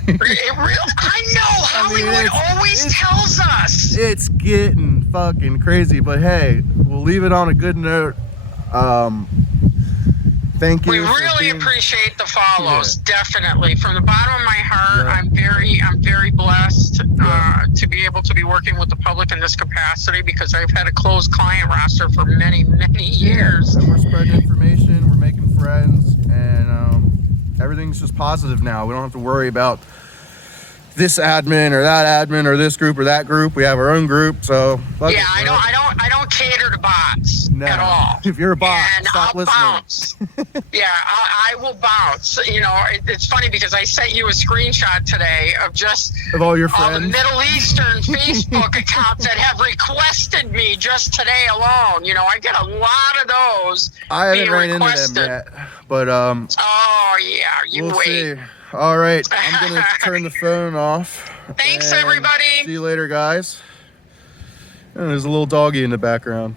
I know, Hollywood always tells us. It's getting fucking crazy, but hey, we'll leave it on a good note. Thank you. We really appreciate the follows, definitely. From the bottom of my heart, I'm very blessed to be able to be working with the public in this capacity, because I've had a closed client roster for many, many years. And we're spreading information, we're making friends, and everything's just positive now. We don't have to worry about this admin or that admin or this group or that group. We have our own group, so I don't cater to bots at all. If you're a bot, and stop listening. Bounce. I will bounce. It's funny because I sent you a screenshot today of all your friends, all the Middle Eastern Facebook accounts that have requested me just today alone. I get a lot of those. I haven't ran into them yet, but you we'll wait. See. All right, I'm gonna turn the phone off. Thanks, everybody. See you later, guys. And there's a little doggy in the background.